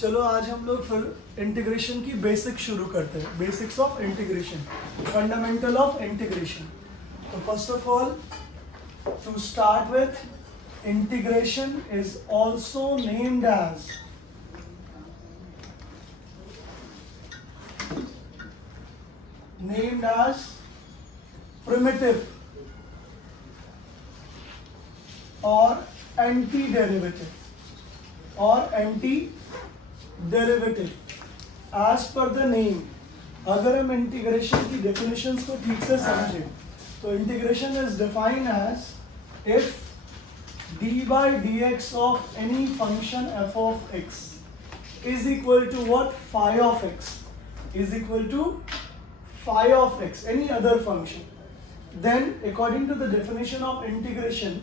चलो आज हम लोग फिर इंटीग्रेशन की बेसिक शुरू करते हैं. Basics of integration, fundamental of integration. तो first of all to start with integration is also named as primitive or anti-derivative as per the name. अगर हम इंटीग्रेशन की डेफिनेशंस को ठीक से समझें तो integration is defined as if d by dx of any function f of x is equal to what? Phi of x is equal to phi of x, any other function. Then according to the definition of integration,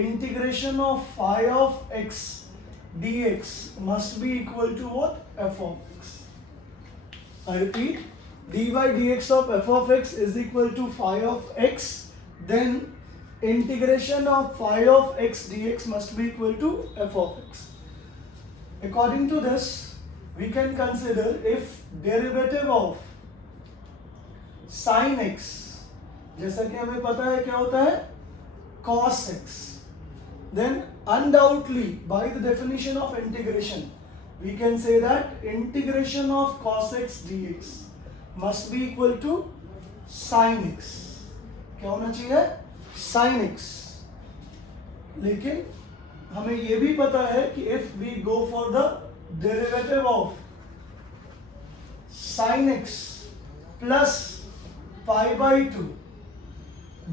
integration of phi of x dx must be equal to what? F of x. I repeat, d by dx of f of x is equal to phi of x. Then integration of phi of x dx must be equal to f of x. According to this, we can consider if derivative of sin x, जैसा कि हमें पता है क्या होता है cos x, then undoubtedly by the definition of integration we can say that integration of cos x dx must be equal to sin x. क्या होना चाहिए? sin x. लेकिन हमें ये भी पता है कि if we go for the derivative of sin x plus pi by 2,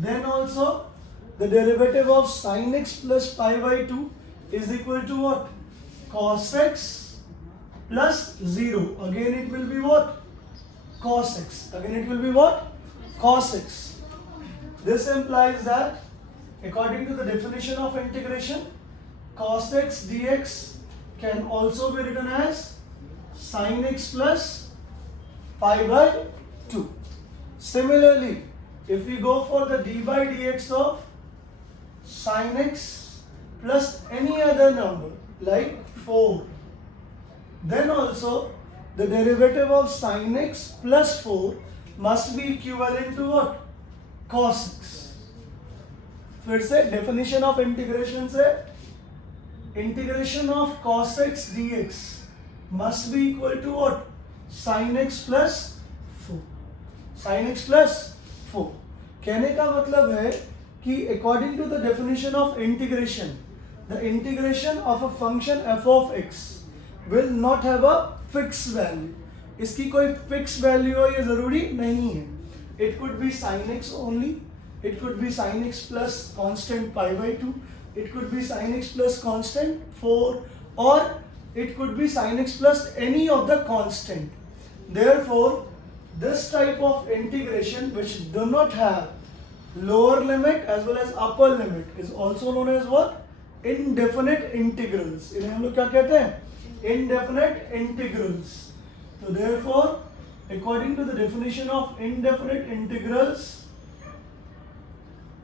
then also the derivative of sin x plus pi by 2 is equal to what? Cos x plus 0. Again it will be what? Cos x. Again it will be what? Cos x. This implies that according to the definition of integration, cos x dx can also be written as sin x plus pi by 2. Similarly, if we go for the d by dx of sin x plus any other number like 4, then also the derivative of sin x plus 4 must be equivalent to what? Cos x. फिर से definition of integration से integration of cos x dx must be equal to what? Sin x plus 4. Sin x plus 4. कहने का मतलब है कि according to the definition of integration, the integration of a function f of x will not have a fixed value. इसकी कोई fixed value हो ये जरूरी नहीं है. It could be sin x only. It could be sin x plus constant pi by 2. It could be sin x plus constant 4, or it could be sin x plus any of the constant. Therefore, this type of integration which do not have lower limit as well as upper limit is also known as what? Indefinite integrals. इन्हें हम लोग क्या कहते हैं? Indefinite integrals. So therefore, according to the definition of indefinite integrals,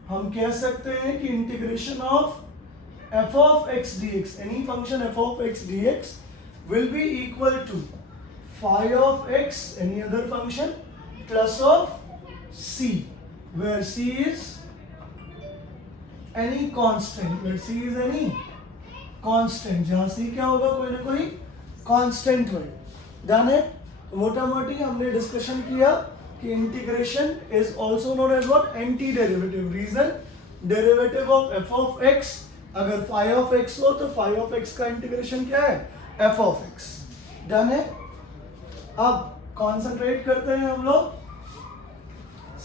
हम कह सकते हैं कि integration of f of x dx, any function f of x dx will be equal to phi of x, any other function, plus of c, where c is any constant, where c is any constant, जहाँ c क्या होगा? कोई ना कोई constant होगा. जाने मोटा मोटी हमने डिस्कशन किया कि integration is also known as what? Antiderivative. Reason, derivative of f of x अगर phi of x हो तो phi of x का इंटीग्रेशन क्या है? f of x. डन है. अब कॉन्सेंट्रेट करते हैं हम लोग.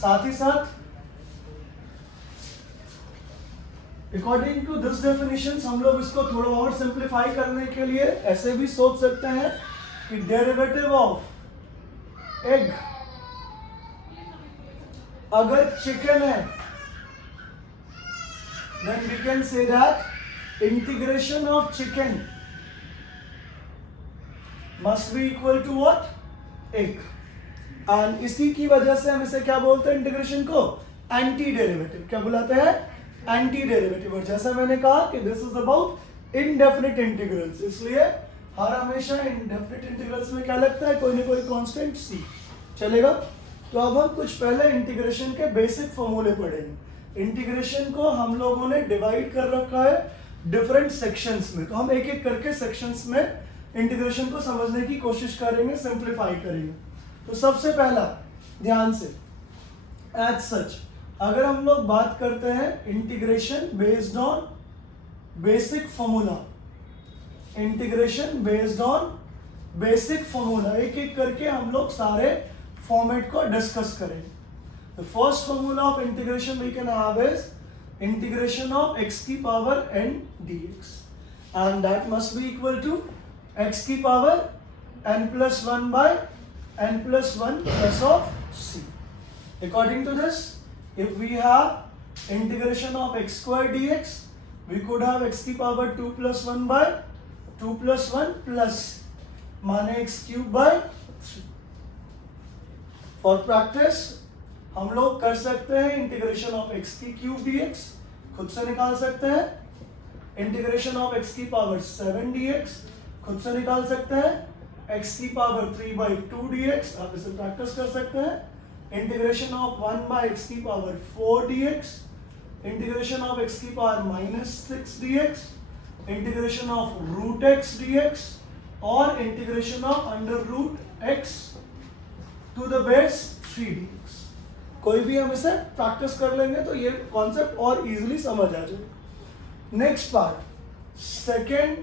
साथ ही साथ अकॉर्डिंग टू दिस डेफिनेशन हम लोग इसको थोड़ा और सिंप्लीफाई करने के लिए ऐसे भी सोच सकते हैं कि डेरिवेटिव ऑफ एग अगर चिकन है, then we can say that integration of chicken must be equal to what? egg. and इसी की वजह से हम इसे क्या बोलते हैं? इंटीग्रेशन को एंटी डेरिवेटिव. क्या बुलाते हैं? Anti derivative. और जैसा मैंने कहा कि this is about indefinite integrals, इसलिए हर हमेशा इंडेफिनिट इंटीग्रल्स में क्या लगता है, कोई ना कोई कांस्टेंट c चलेगा। तो अब हम कुछ पहले इंटीग्रेशन के बेसिक फॉर्मूले पढ़ेंगे। इंटीग्रेशन को हम लोगों ने डिवाइड कर रखा है डिफरेंट सेक्शंस में, तो हम एक एक करके सेक्शंस में इंटीग्रेशन को समझने की कोशिश करेंगे, सिंप्लीफाई करेंगे। तो सबसे पहला ध्यान से, एज सच अगर हम लोग बात करते हैं integration based on basic formula, integration based on basic formula, एक एक करके हम लोग सारे फॉर्मेट को डिस्कस करेंगे। The first formula of integration we can have is integration of x की power n dx, and that must be equal to x की power n plus 1 by n plus 1 plus of c. According to this, if we have integration of x square dx, we could have x की power 2 plus 1 by 2 plus 1 plus माने x cube by 3. For practice हम लोग कर सकते हैं integration of x की cube dx, खुद से निकाल सकते हैं। इंटीग्रेशन ऑफ x की पावर 7 dx खुद से निकाल सकते हैं। x की पावर 3 by 2 dx आप इसे प्रैक्टिस कर सकते हैं। इंटीग्रेशन ऑफ 1 by x की power 4 dx, integration of x की power -6 dx, integration of root x dx और integration of under root x to the base 3 dx। कोई भी हम इसे प्रैक्टिस कर लेंगे तो ये कॉन्सेप्ट और इजीली समझ आ जाएगा। Next part, second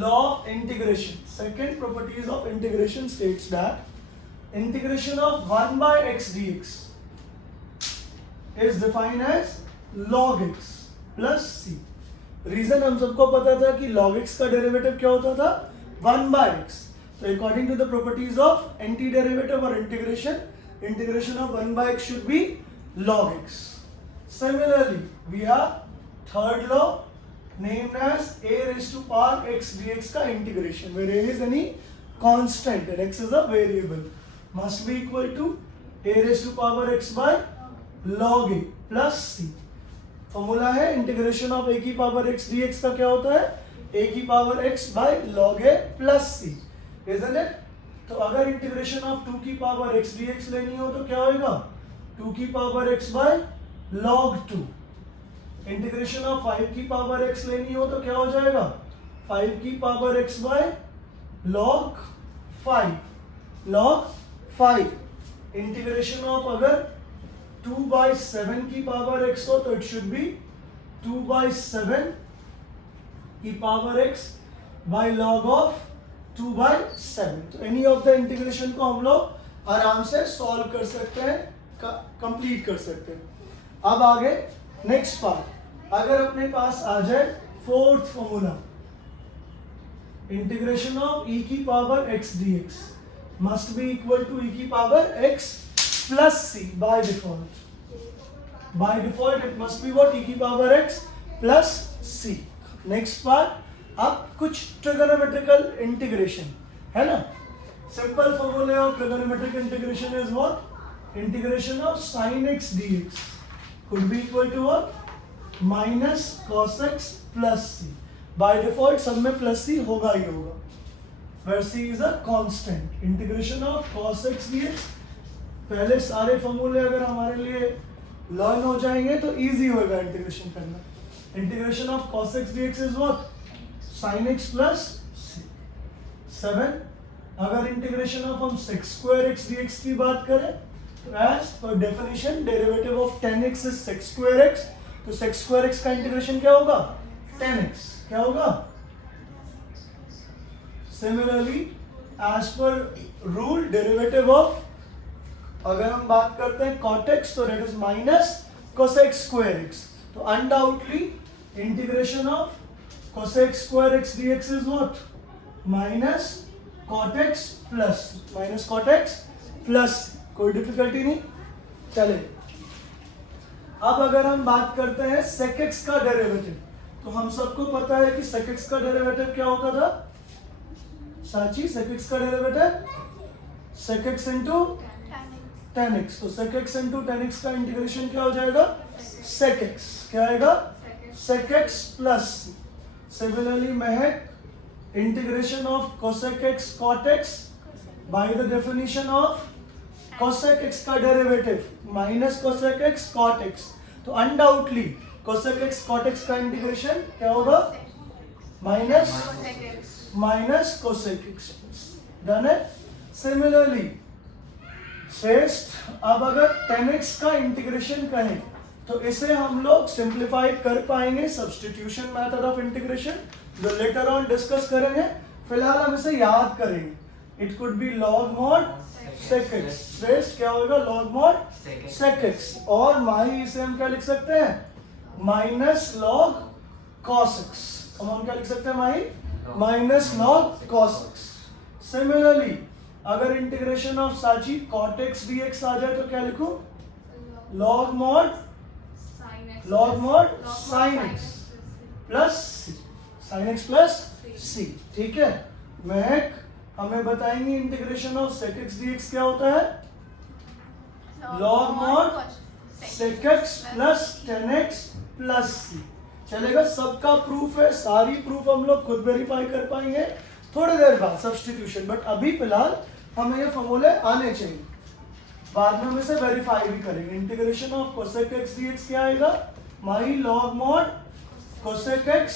law of integration, second properties of integration states that integration of 1 by x dx is defined as log x plus c। Reason हम सबको पता था कि log x का डेरिवेटिव क्या होता था, 1 by x। तो according to the properties of antiderivative और integration, integration of 1 by x should be log x. Similarly, we have third law named as a raised to power x dx का integration, where a is any constant and x is a variable, must be equal to a raised to power x by log a plus c. Formula है integration of a की power x dx का क्या होता है, a की power x by log a plus c, isn't it? तो अगर integration of 2 की पावर x dx लेनी हो तो क्या होएगा, 2 की power x by log 2। Integration of 5 की पावर x लेनी हो तो क्या हो जाएगा, 5 की power x by log 5, log 5। Integration of अगर 2 by 7 की पावर x हो तो इट शुड बी 2 by 7 की power x by log of 2 by 7। तो एनी ऑफ द इंटीग्रेशन को हम लोग आराम से सॉल्व कर सकते हैं, कंप्लीट कर सकते हैं। अब आगे नेक्स्ट पार्ट, अगर अपने पास आ जाए fourth formula, integration of e की power x dx must be equal to e की power x plus c by default. By default it must be what, e की power x plus c। Next part, अब कुछ trigonometrical integration है ना। सिंपल फॉर्मूले of trigonometric integration is what, integration of sin x dx could be equal to what, minus cos x plus c। By default सब में plus c होगा ही होगा, where c is a constant। Integration of cos x dx, पहले सारे फॉर्मूले अगर हमारे लिए लर्न हो जाएंगे तो इजी होगा इंटीग्रेशन करना। Integration of cos x dx is what, sin x plus 7। अगर इंटीग्रेशन ऑफ हम sec square x dx की बात करें तो as per definition derivative of 10x is sec square x, तो sec square x का इंटीग्रेशन क्या होगा, 10x क्या होगा। Similarly as per rule derivative of अगर हम बात करते हैं cot x तो that is minus cosec square x, तो undoubtedly integration of cosec square x dx is what, minus cot x plus, minus cot x plus। कोई difficulty नहीं, चले। अब अगर हम बात करते हैं sec x का डेरिवेटिव, तो हम सबको पता है कि sec x का डेरिवेटिव क्या होता था, साची sec x का derivative sec x into tan x, तो sec x into tan x का इंटीग्रेशन क्या हो जाएगा, sec x क्या आएगा, sec x plus। Similarly Mahak integration of cosec x cot x by the definition of cosec x का derivative minus cosec x cot x, तो undoubtedly cosec x cot x का integration क्या होगा? Minus cosec x। Done है। Similarly श्रेष्ठ अब अगर 10x का इंटीग्रेशन कहें तो इसे हम लोग सिंप्लीफाई कर पाएंगे सब्स्टिट्यूशन मेथड ऑफ इंटीग्रेशन, जो लेटर ऑन डिस्कस करेंगे। फिलहाल हम इसे याद करेंगे। It could B log mod sec x। श्रेष्ठ क्या होगा? log mod sec x। और माही इसे हम क्या लिख सकते हैं? Minus log cos x। हम क्या लिख सकते हैं Mahi? Minus log cos x। Similarly अगर integration of Sachi cot x dx आ जाए तो क्या लिखूं? log mod sin x plus sin x plus c। ठीक है। महक हमें बताएंगे integration of sec x dx क्या होता है? log mod sec x plus 10x plus c। चलेगा। सबका प्रूफ है, सारी प्रूफ हम लोग खुद वेरीफाई कर पाएंगे थोड़ी देर बाद सब्स्टिट्यूशन, बट अभी फिलहाल हमें ये फॉर्मूले आने चाहिए, बाद में हम इसे वेरीफाई भी करेंगे। Integration of cosec x dx क्या आएगा? माई log mod cosec x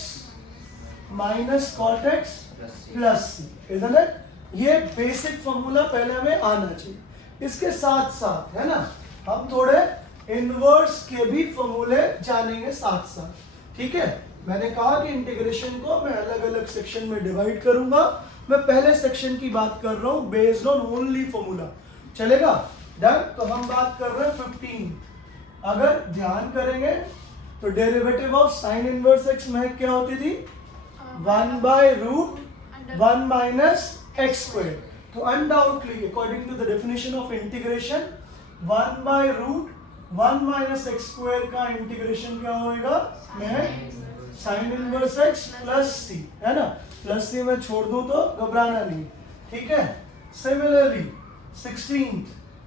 minus cot x plus c, इधर है। ये बेसिक फॉर्मूला पहले हमें आना चाहिए। इसके साथ साथ है ना हम थोड़े इनवर्स के भी फॉर्मूले जानेंगे साथ साथ। ठीक है। मैंने कहा कि इंटीग्रेशन को मैं अलग अलग सेक्शन में डिवाइड करूंगा। मैं पहले सेक्शन की बात कर रहा हूं बेस्ड ऑन ओनली फॉर्मूला। चलेगा? डन। तो हम बात कर रहे हैं 15। अगर ध्यान करेंगे तो derivative of sine inverse x में क्या होती थी? 1 by root 1 minus x square. तो undoubtedly according to the definition of integration 1 by root 1 minus x square का इंटीग्रेशन क्या होएगा? मैं sine inverse x plus c, है ना? प्लस c में छोड़ दूं तो घबराना नहीं। ठीक है। सिमिलरली 16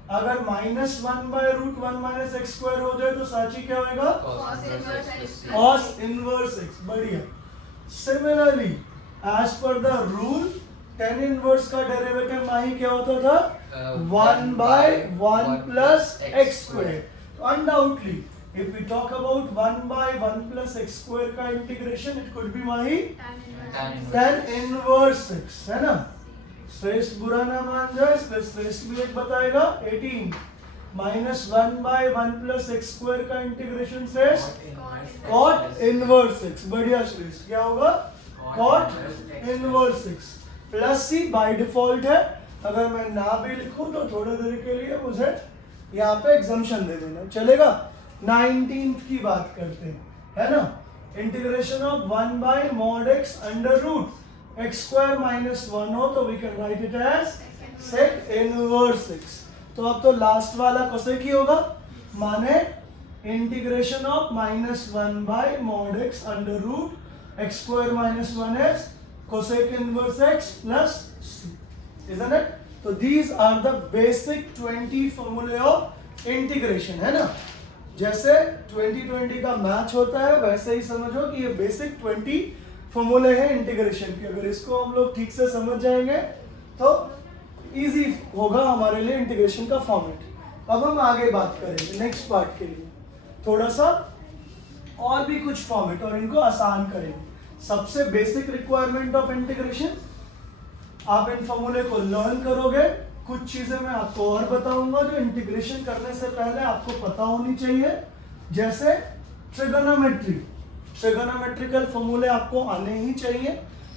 अगर minus 1 by root 1 minus x square हो जाए तो साची क्या होएगा? cos inverse x। बढ़िया। Similarly as per the rule tan inverse का डेरिवेटिव माही क्या होता था? 1 बाय 1 प्लस एक्स स्क्वायर। तो undoubtedly if we talk about 1 by 1 plus x square का integration, it could be Mahi tan inverse x, है ना? श्रेष्ठ बुरा ना मान जाए, श्रेष्ठ भी एक बताएगा। 18 minus 1 by 1 plus x square का integration Shreshth cot inverse x। बढ़िया श्रेष्ठ। क्या होगा? cot inverse x plus c by default है। अगर मैं ना भी लिखूं तो थोड़ी देर के लिए मुझे यहाँ पे एग्जम्पशन दे देना। चलेगा? 19th की बात करते हैं, है ना? Integration of 1 by mod x under root x square minus 1 हो तो we can write it as sec inverse x। तो अब तो लास्ट वाला कोसेक ही होगा, माने integration of minus 1 by mod x under root x square minus 1 as cosec inverse x plus c, isn't it? तो these are the basic 20 फॉर्मूले of integration, है ना? जैसे 2020 का मैच होता है वैसे ही समझो कि ये बेसिक 20 फॉर्मूले हैं इंटीग्रेशन के। अगर इसको हम लोग ठीक से समझ जाएंगे तो इजी होगा हमारे लिए इंटीग्रेशन का फॉर्मेट। अब हम आगे बात करेंगे नेक्स्ट पार्ट के लिए थोड़ा सा और भी कुछ फॉर्मेट, और इनको आसान करेंगे। सबसे बेसिक रिक्वायरमेंट ऑफ इंटीग्रेशन, आप इन फॉर्मूले को लर्न करोगे। कुछ चीजें मैं आपको और बताऊंगा जो इंटीग्रेशन करने से पहले आपको पता होनी चाहिए, जैसे ट्रिगोनोमेट्री। ट्रिगोनोमेट्रिकल फॉर्मूले आपको आने ही चाहिए,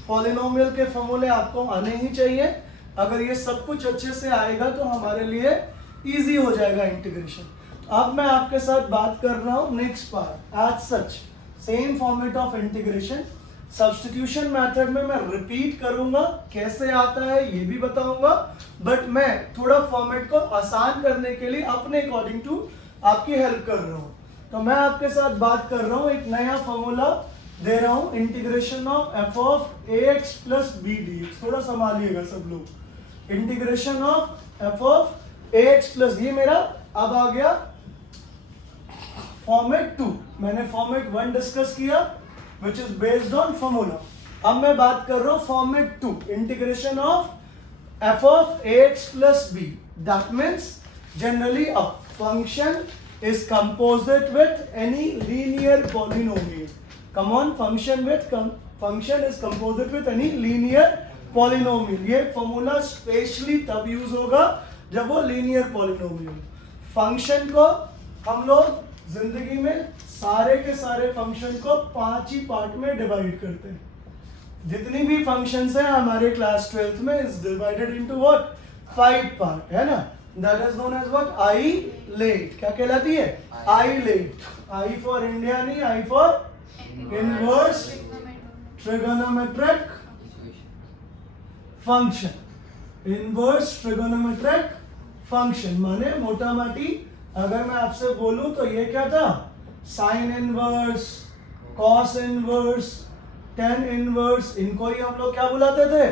पॉलिनोमियल के फॉर्मूले आपको आने ही चाहिए। अगर ये सब कुछ अच्छे से आएगा तो हमारे लिए इजी हो जाएगा इंटीग्रेशन। अब मैं आपके साथ बात कर रहा हूँ next part. As such same format of integration, substitution method में मैं रिपीट करूंगा, कैसे आता है ये भी बताऊंगा, बट मैं थोड़ा फॉर्मेट को आसान करने के लिए अपने अकॉर्डिंग टू आपकी हेल्प कर रहा हूँ। तो मैं आपके साथ बात कर रहा हूँ, एक नया फॉर्मूला दे रहा हूँ, integration of f of a x plus b d x. थोड़ा संभालिएगा सब लोग। Integration of f of a x plus, ये मेरा अब आ गया फॉर्मेट 2। मैंने फॉर्मेट 1 डिस्कस किया which is based on formula. अब मैं बात कर रहा हूं format 2, integration of f of ax plus b. That means generally a function is composite with any linear polynomial. Come on, function is composite with any linear polynomial. ये formula specially तब use होगा जब वो linear polynomial. Function को हम लोग जिंदगी में सारे के सारे फंक्शन को 5 ही पार्ट में डिवाइड करते हैं। जितनी भी फंक्शंस हैं हमारे क्लास 12th में is divided into what 5 part, है ना। That is known as what ILATE. क्या कहलाती है? ILATE. I for India नहीं, I for inverse trigonometric function. Inverse trigonometric function माने मोटा माटी अगर मैं आपसे बोलूं तो ये क्या था? Sine inverse, cos inverse, tan inverse, इनको ही हम लोग क्या बुलाते थे?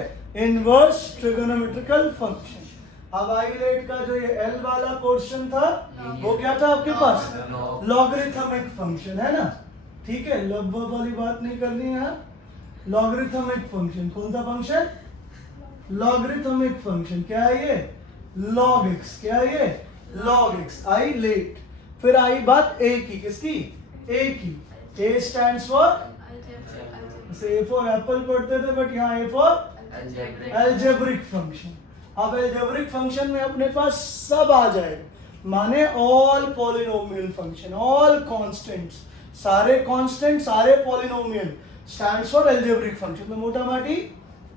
Inverse trigonometrical function. अब आइलेट का जो ये एल वाला पोर्शन था वो क्या था आपके पास? लॉगरिथमिक फंक्शन, है ना। ठीक है, लगभग वाली बात नहीं करनी है। लॉगरिथमिक फंक्शन कौन सा फंक्शन? Logarithmic function. क्या है ये? Log x. क्या है ये? Log x. I let. फिर आई बात ए की, किसकी? ए की। ए stands for, A for Apple पढ़ते थे बट यहाँ ए फॉर एल्जेब्रिक फंक्शन। अब एल्जेब्रिक फंक्शन में अपने पास सब आ जाए, माने all polynomial function, all constants, सारे कांस्टेंट, सारे polynomial stands for algebraic function. तो मोटा माटी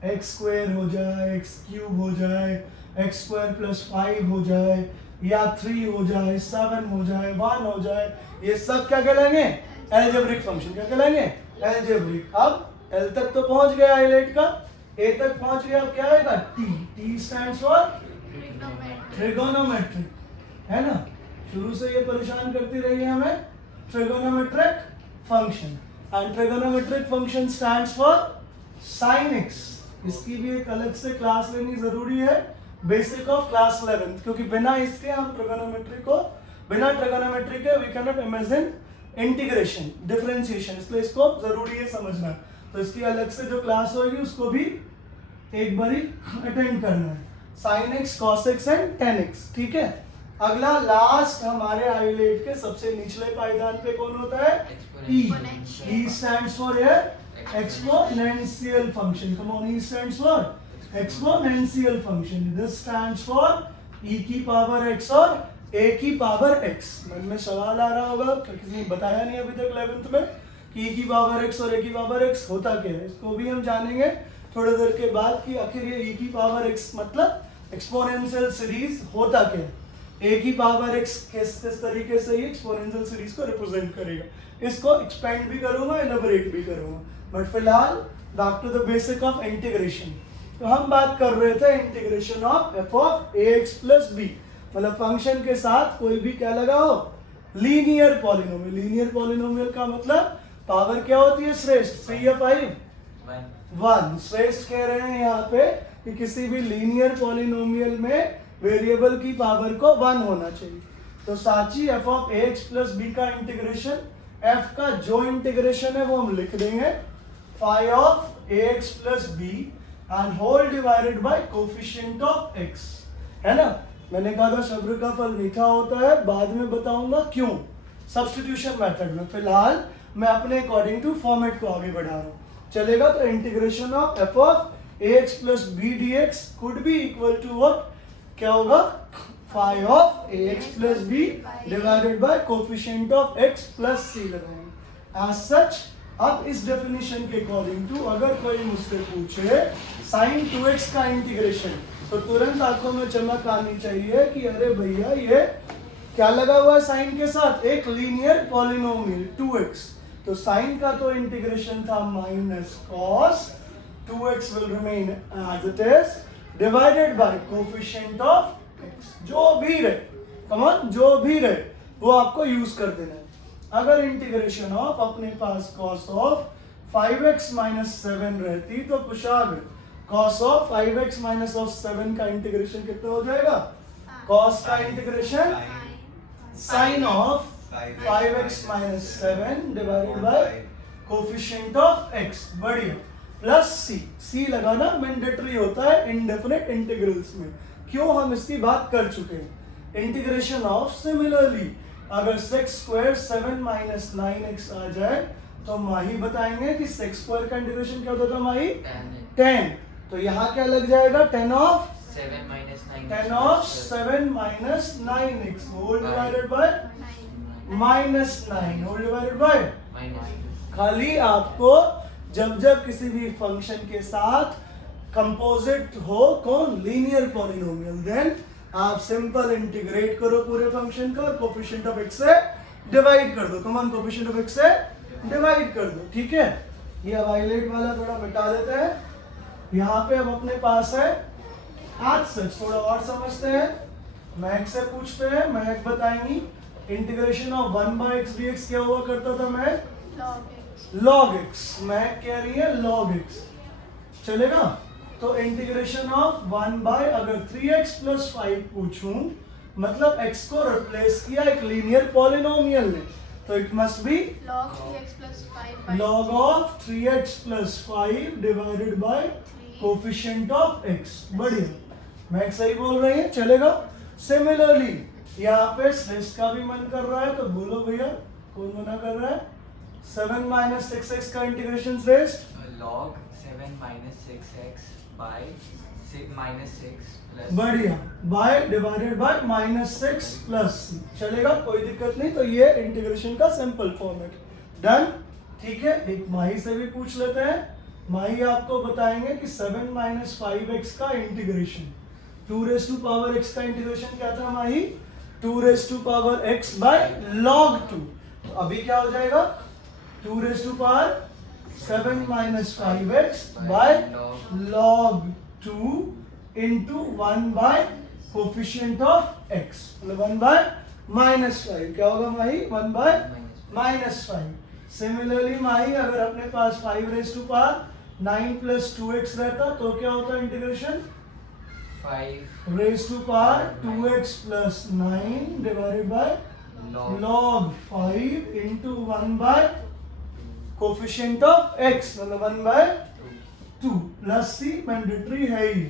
एक्स स्क्वायर हो जाए, एक्स क्यूब हो जाए, एक्स स्क्वायर प्लस 5 हो जाए, या 3 हो जाए, 7 हो जाए, 1 हो जाए, ये सब क्या कहलाएंगे? Algebraic function. क्या कहलाएंगे? एल्जेब्रिक। अब एल तक तो पहुंच गया आइलेट का, ए तक पहुंच गया। अब क्या आएगा? T. T stands for trigonometric, है ना। शुरू से ये परेशान करती रही है हमें, trigonometric function. And trigonometric function stands for sine x. इसकी भी एक अलग से क्लास लेनी जरूरी है, बेसिक ऑफ क्लास 11, क्योंकि बिना इसके हम ट्रिगोनोमेट्री को, बिना ट्रिगोनोमेट्री के we can not imagine integration, differentiation, इसलिए इसको जरूरी है समझना। तो इसकी अलग से जो क्लास होगी उसको भी एक बारी अटेंड करना है। Sine x, cos x and ten x, ठीक है। अगला लास्ट हमारे आइलेट के सबसे निचले पायदान पे कौन होता है? E. E stands for exponential function. Come on, e stands for exponential function. This stands for e की पावर एक्स और ए की पावर एक्स। मन में सवाल आ रहा होगा, किसी ने बताया नहीं अभी तक 11th में कि ई की पावर एक्स और ए की पावर एक्स होता क्या है। इसको भी हम जानेंगे थोड़ी देर के बाद कि आखिर ये ई की पावर एक्स मतलब एक्सपोनेंशियल सीरीज होता क्या है। ए की पावर एक्स किस तरीके से ये एक्सपोनेंशियल सीरीज को रिप्रेजेंट करेगा, इसको एक्सपेंड भी करूंगा, एलैबोरेट भी करूंगा। बट फिलहाल back to the basic of integration. तो हम बात कर रहे थे integration of f of a x plus b, मतलब फंक्शन के साथ कोई भी क्या लगा हो? Linear polynomial. लीनियर पॉलिनोमियल का मतलब पावर क्या होती है? श्रेष्ठ। 3 या 5? 1। श्रेष्ठ कह रहे हैं यहाँ पे कि किसी भी लीनियर पॉलिनोमियल में वेरिएबल की पावर को 1 होना चाहिए। तो Sachi f of a x plus b का इंटीग्रेशन, एफ का जो इंटीग्रेशन है वो हम लिख देंगे phi of a x plus b and whole divided by coefficient of x, है ना। मैंने कहा था सब्र का फल मीठा होता है, बाद में बताऊंगा क्यों, सब्स्टिट्यूशन मेथड में। फिलहाल मैं अपने अकॉर्डिंग टू फॉर्मेट को आगे बढ़ा रहा हूँ, चलेगा। तो integration of f of a x plus b d x could be equal to what? क्या होगा? Phi of a x plus b divided by coefficient of x plus c लगाएंगे। एज सच अब इस डेफिनेशन के अकॉर्डिंग टू अगर कोई मुझसे पूछे साइन 2x का इंटीग्रेशन, तो तुरंत आंखों में चमक आनी चाहिए कि अरे भैया ये क्या लगा हुआ है साइन के साथ? एक लीनियर पॉलिनोमियल 2x। तो साइन का तो इंटीग्रेशन था minus cos 2x will remain as it is divided by coefficient of x। जो भी रहे, कम ऑन, जो भी रहे वो आपको यूज कर देना है। अगर इंटीग्रेशन ऑफ अपने पास cos ऑफ 5x माइनस 7 रहती तो कुशाग cos of 5x minus of 7 का इंटीग्रेशन कितना हो जाएगा? cos का integration sin of 5x minus 7 divided by coefficient of x। बढ़िया। प्लस सी लगाना मैंडेटरी होता है इंडेफिनिट इंटीग्रल्स में। क्यों, हम इसकी बात कर चुके हैं। इंटीग्रेशन ऑफ सिमिलरली अगर सेक्स स्क्वायर 7 माइनस 9x आ जाए तो माही बताएंगे कि सेक्स स्क्वायर का इंटीग्रेशन क्या होता था माही 10। तो यहाँ क्या लग जाएगा 10 of 7 minus 9 10 of 7 minus 9x whole divided by minus 9 whole divided by. minus खाली आपको जब किसी भी फंक्शन के साथ कंपोजिट हो कौन लीनियर पॉलिनोमियल, देन आप सिंपल इंटीग्रेट करो पूरे फंक्शन का और कोफिशिएंट ऑफ x से डिवाइड कर दो। कमान कोफिशिएंट ऑफ x से डिवाइड कर दो, ठीक है। ये अब हाईलाइट वाला थोड़ा मिटा देते हैं। यहाँ पे अब अपने पास है आज सच थोड़ा और समझते हैं। महक से पूछते हैं, महक बताएंगी इंटीग्रेशन ऑफ 1/x dx क्या हुआ करता था महक? log x। महक कह रही है log x, चलेगा। तो इंटीग्रेशन ऑफ 1 अगर 3x प्लस 5 पूछूं मतलब x को रिप्लेस किया एक लीनियर पॉलिनोमियल ने, तो it must B log 3x plus 5 log of 3x plus 5 divided by coefficient of x। बढ़िया, मैं सही बोल रही है, चलेगा। सिमिलरली यहाँ पे श्रेष्ठ का भी मन कर रहा है तो बोलो भैया कौन मना कर रहा है? 7 माइनस 6x का इंटीग्रेशन श्रेष्ठ log 7 minus 6x by minus 6 plus बढ़िया बाय डिवाइडेड बाय -6 प्लस चलेगा, कोई दिक्कत नहीं। तो ये इंटीग्रेशन का सिंपल फॉर्मेट डन, ठीक है। एक माही से भी पूछ लेते हैं। माही आपको बताएंगे कि 7 माइनस 5x का integration 2 raise to power x का इंटीग्रेशन क्या था Mahi? 2 raise to power x by log 2। तो अभी क्या हो जाएगा 2 raise to power 7 minus 5x by log 2 into 1 by coefficient of x, मतलब 1 by -5 क्या होगा माही? 1 by -5। सिमिलरली माही अगर अपने पास 5 raise to power 9 plus 2x रहता तो क्या होता integration? 5 raise to power 2x plus 9 divided by log 5 into 1 by coefficient of x, मतलब 1 by 2 प्लस c मैंडेटरी है ही,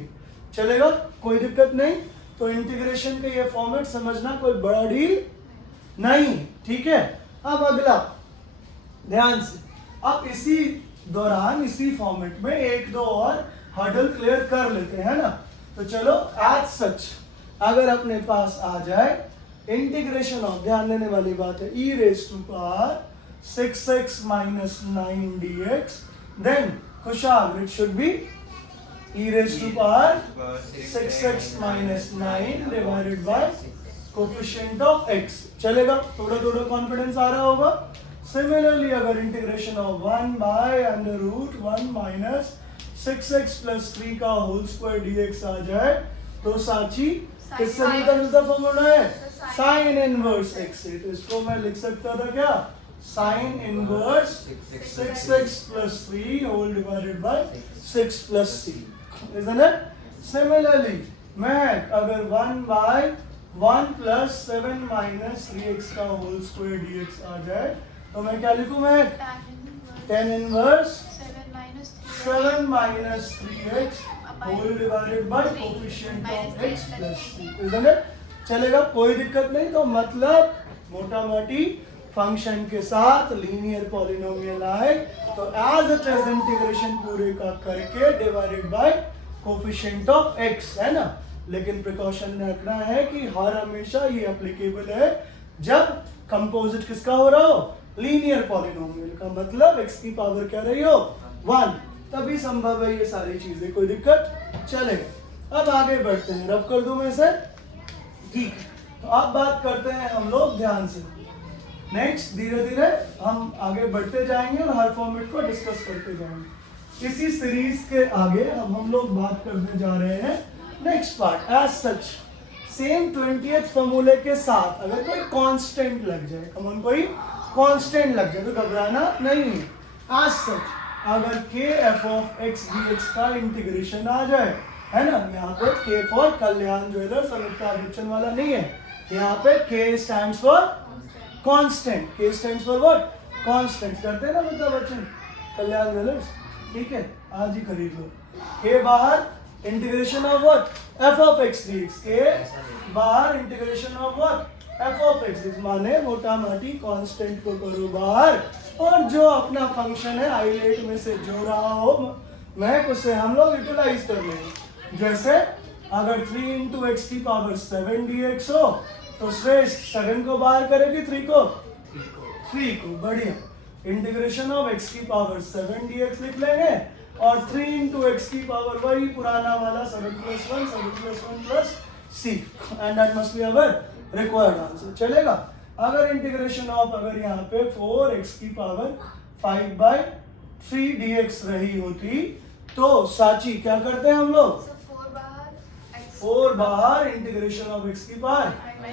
चलेगा, कोई दिक्कत नहीं। तो इंटीग्रेशन का ये फॉर्मेट समझना कोई बड़ा डील नहीं, ठीक है। अब अगला ध्यान से, अब इसी दौरान इसी फॉर्मेट में एक दो और हर्डल क्लियर कर लेते हैं ना। तो चलो एज सच अगर अपने पास आ जाए इंटीग्रेशन ऑफ, ध्यान देने वाली बात है, e raise to power 6x minus 9 dx, then Khushal it should be e raised to power 6x minus 9 divided by coefficient of x, चलेगा। थोड़ा थोड़ा कॉन्फिडेंस आ रहा होगा। सिमिलरली अगर integration of 1 by under root 1 minus 6x plus 3 का whole square dx आ जाए तो साची किससे मिलता मिलता फॉर्मूला है? साइन इनवर्स x से। तो इसको मैं लिख सकता था क्या? Sine inverse 6x plus 3 whole divided by 6 plus c, isn't it? Similarly मैं अगर 1 बाय 1 प्लस 7 माइनस 3x का होल स्क्वायर dx आ जाए तो मैं क्या लिखूं? मैं tan inverse 7 minus 3x whole divided by coefficient of x plus c, isn't it? चलेगा, कोई दिक्कत नहीं। तो मतलब मोटा मोटी फंक्शन के साथ लीनियर पॉलिनोमियल आए तो एज इट इज इंटीग्रेशन पूरे का करके divided by coefficient of x, है ना। लेकिन प्रिकॉशन रखना है कि हर हमेशा ये एप्लीकेबल है जब कंपोजिट किसका हो रहा हो? लीनियर पॉलिनोमियल का, मतलब x की पावर क्या रही हो? 1, तभी संभव है ये सारी चीजें, कोई दिक्कत चलेगा। अब आगे बढ़ते हैं, रब कर दूं मैं इसे, ठीक। तो अब बात करते हैं हम लोग ध्यान से। नेक्स्ट धीरे धीरे हम आगे बढ़ते जाएंगे और हर फॉर्मेट को डिस्कस करते जाएंगे। इसी सीरीज के आगे अब हम लोग बात करने जा रहे हैं next part. As such same 20th फॉर्मूले के साथ अगर कोई कांस्टेंट लग जाए, कमन कोई कांस्टेंट लग जाए तो घबराना नहीं है। एज सच अगर k f of x dx का इंटीग्रेशन आ जाए, है ना, यहाँ पे k for Kalyan jewellers Amitabh Bachchan वाला नहीं है, यहाँ पे k stands for constant. k stands for what? Constant. करते हैं ना अमिताभ बच्चन कल्याण ज्वेलर्स, ठीक है। आज ही खरीद लो। के बाहर integration of what F of x d x, के बाहर integration of what F of x d x, माने मोटा मोटी कांस्टेंट को करो बाहर और जो अपना फंक्शन है आइलेट में से जो रहा हो मैं उसे हम लोग यूटिलाइज कर लेंगे। जैसे अगर 3 इंटू एक्स की पावर 7 dx हो तो श्रेष्ठ 7 को बाहर करेगी 3 को 3 को, बढ़िया। इंटीग्रेशन ऑफ x की पावर 7 dx लिख लेंगे और 3 इंटू एक्स की पावर वही पुराना वाला 7 + 1 + c and that must be our required answer. चलेगा। अगर इंटीग्रेशन ऑफ अगर यहाँ पे 4x की पावर 5/3 dx रही होती तो साची क्या करते हैं हम लोग? So 4 बाहर x 4 बाहर इंटीग्रेशन ऑफ x की पावर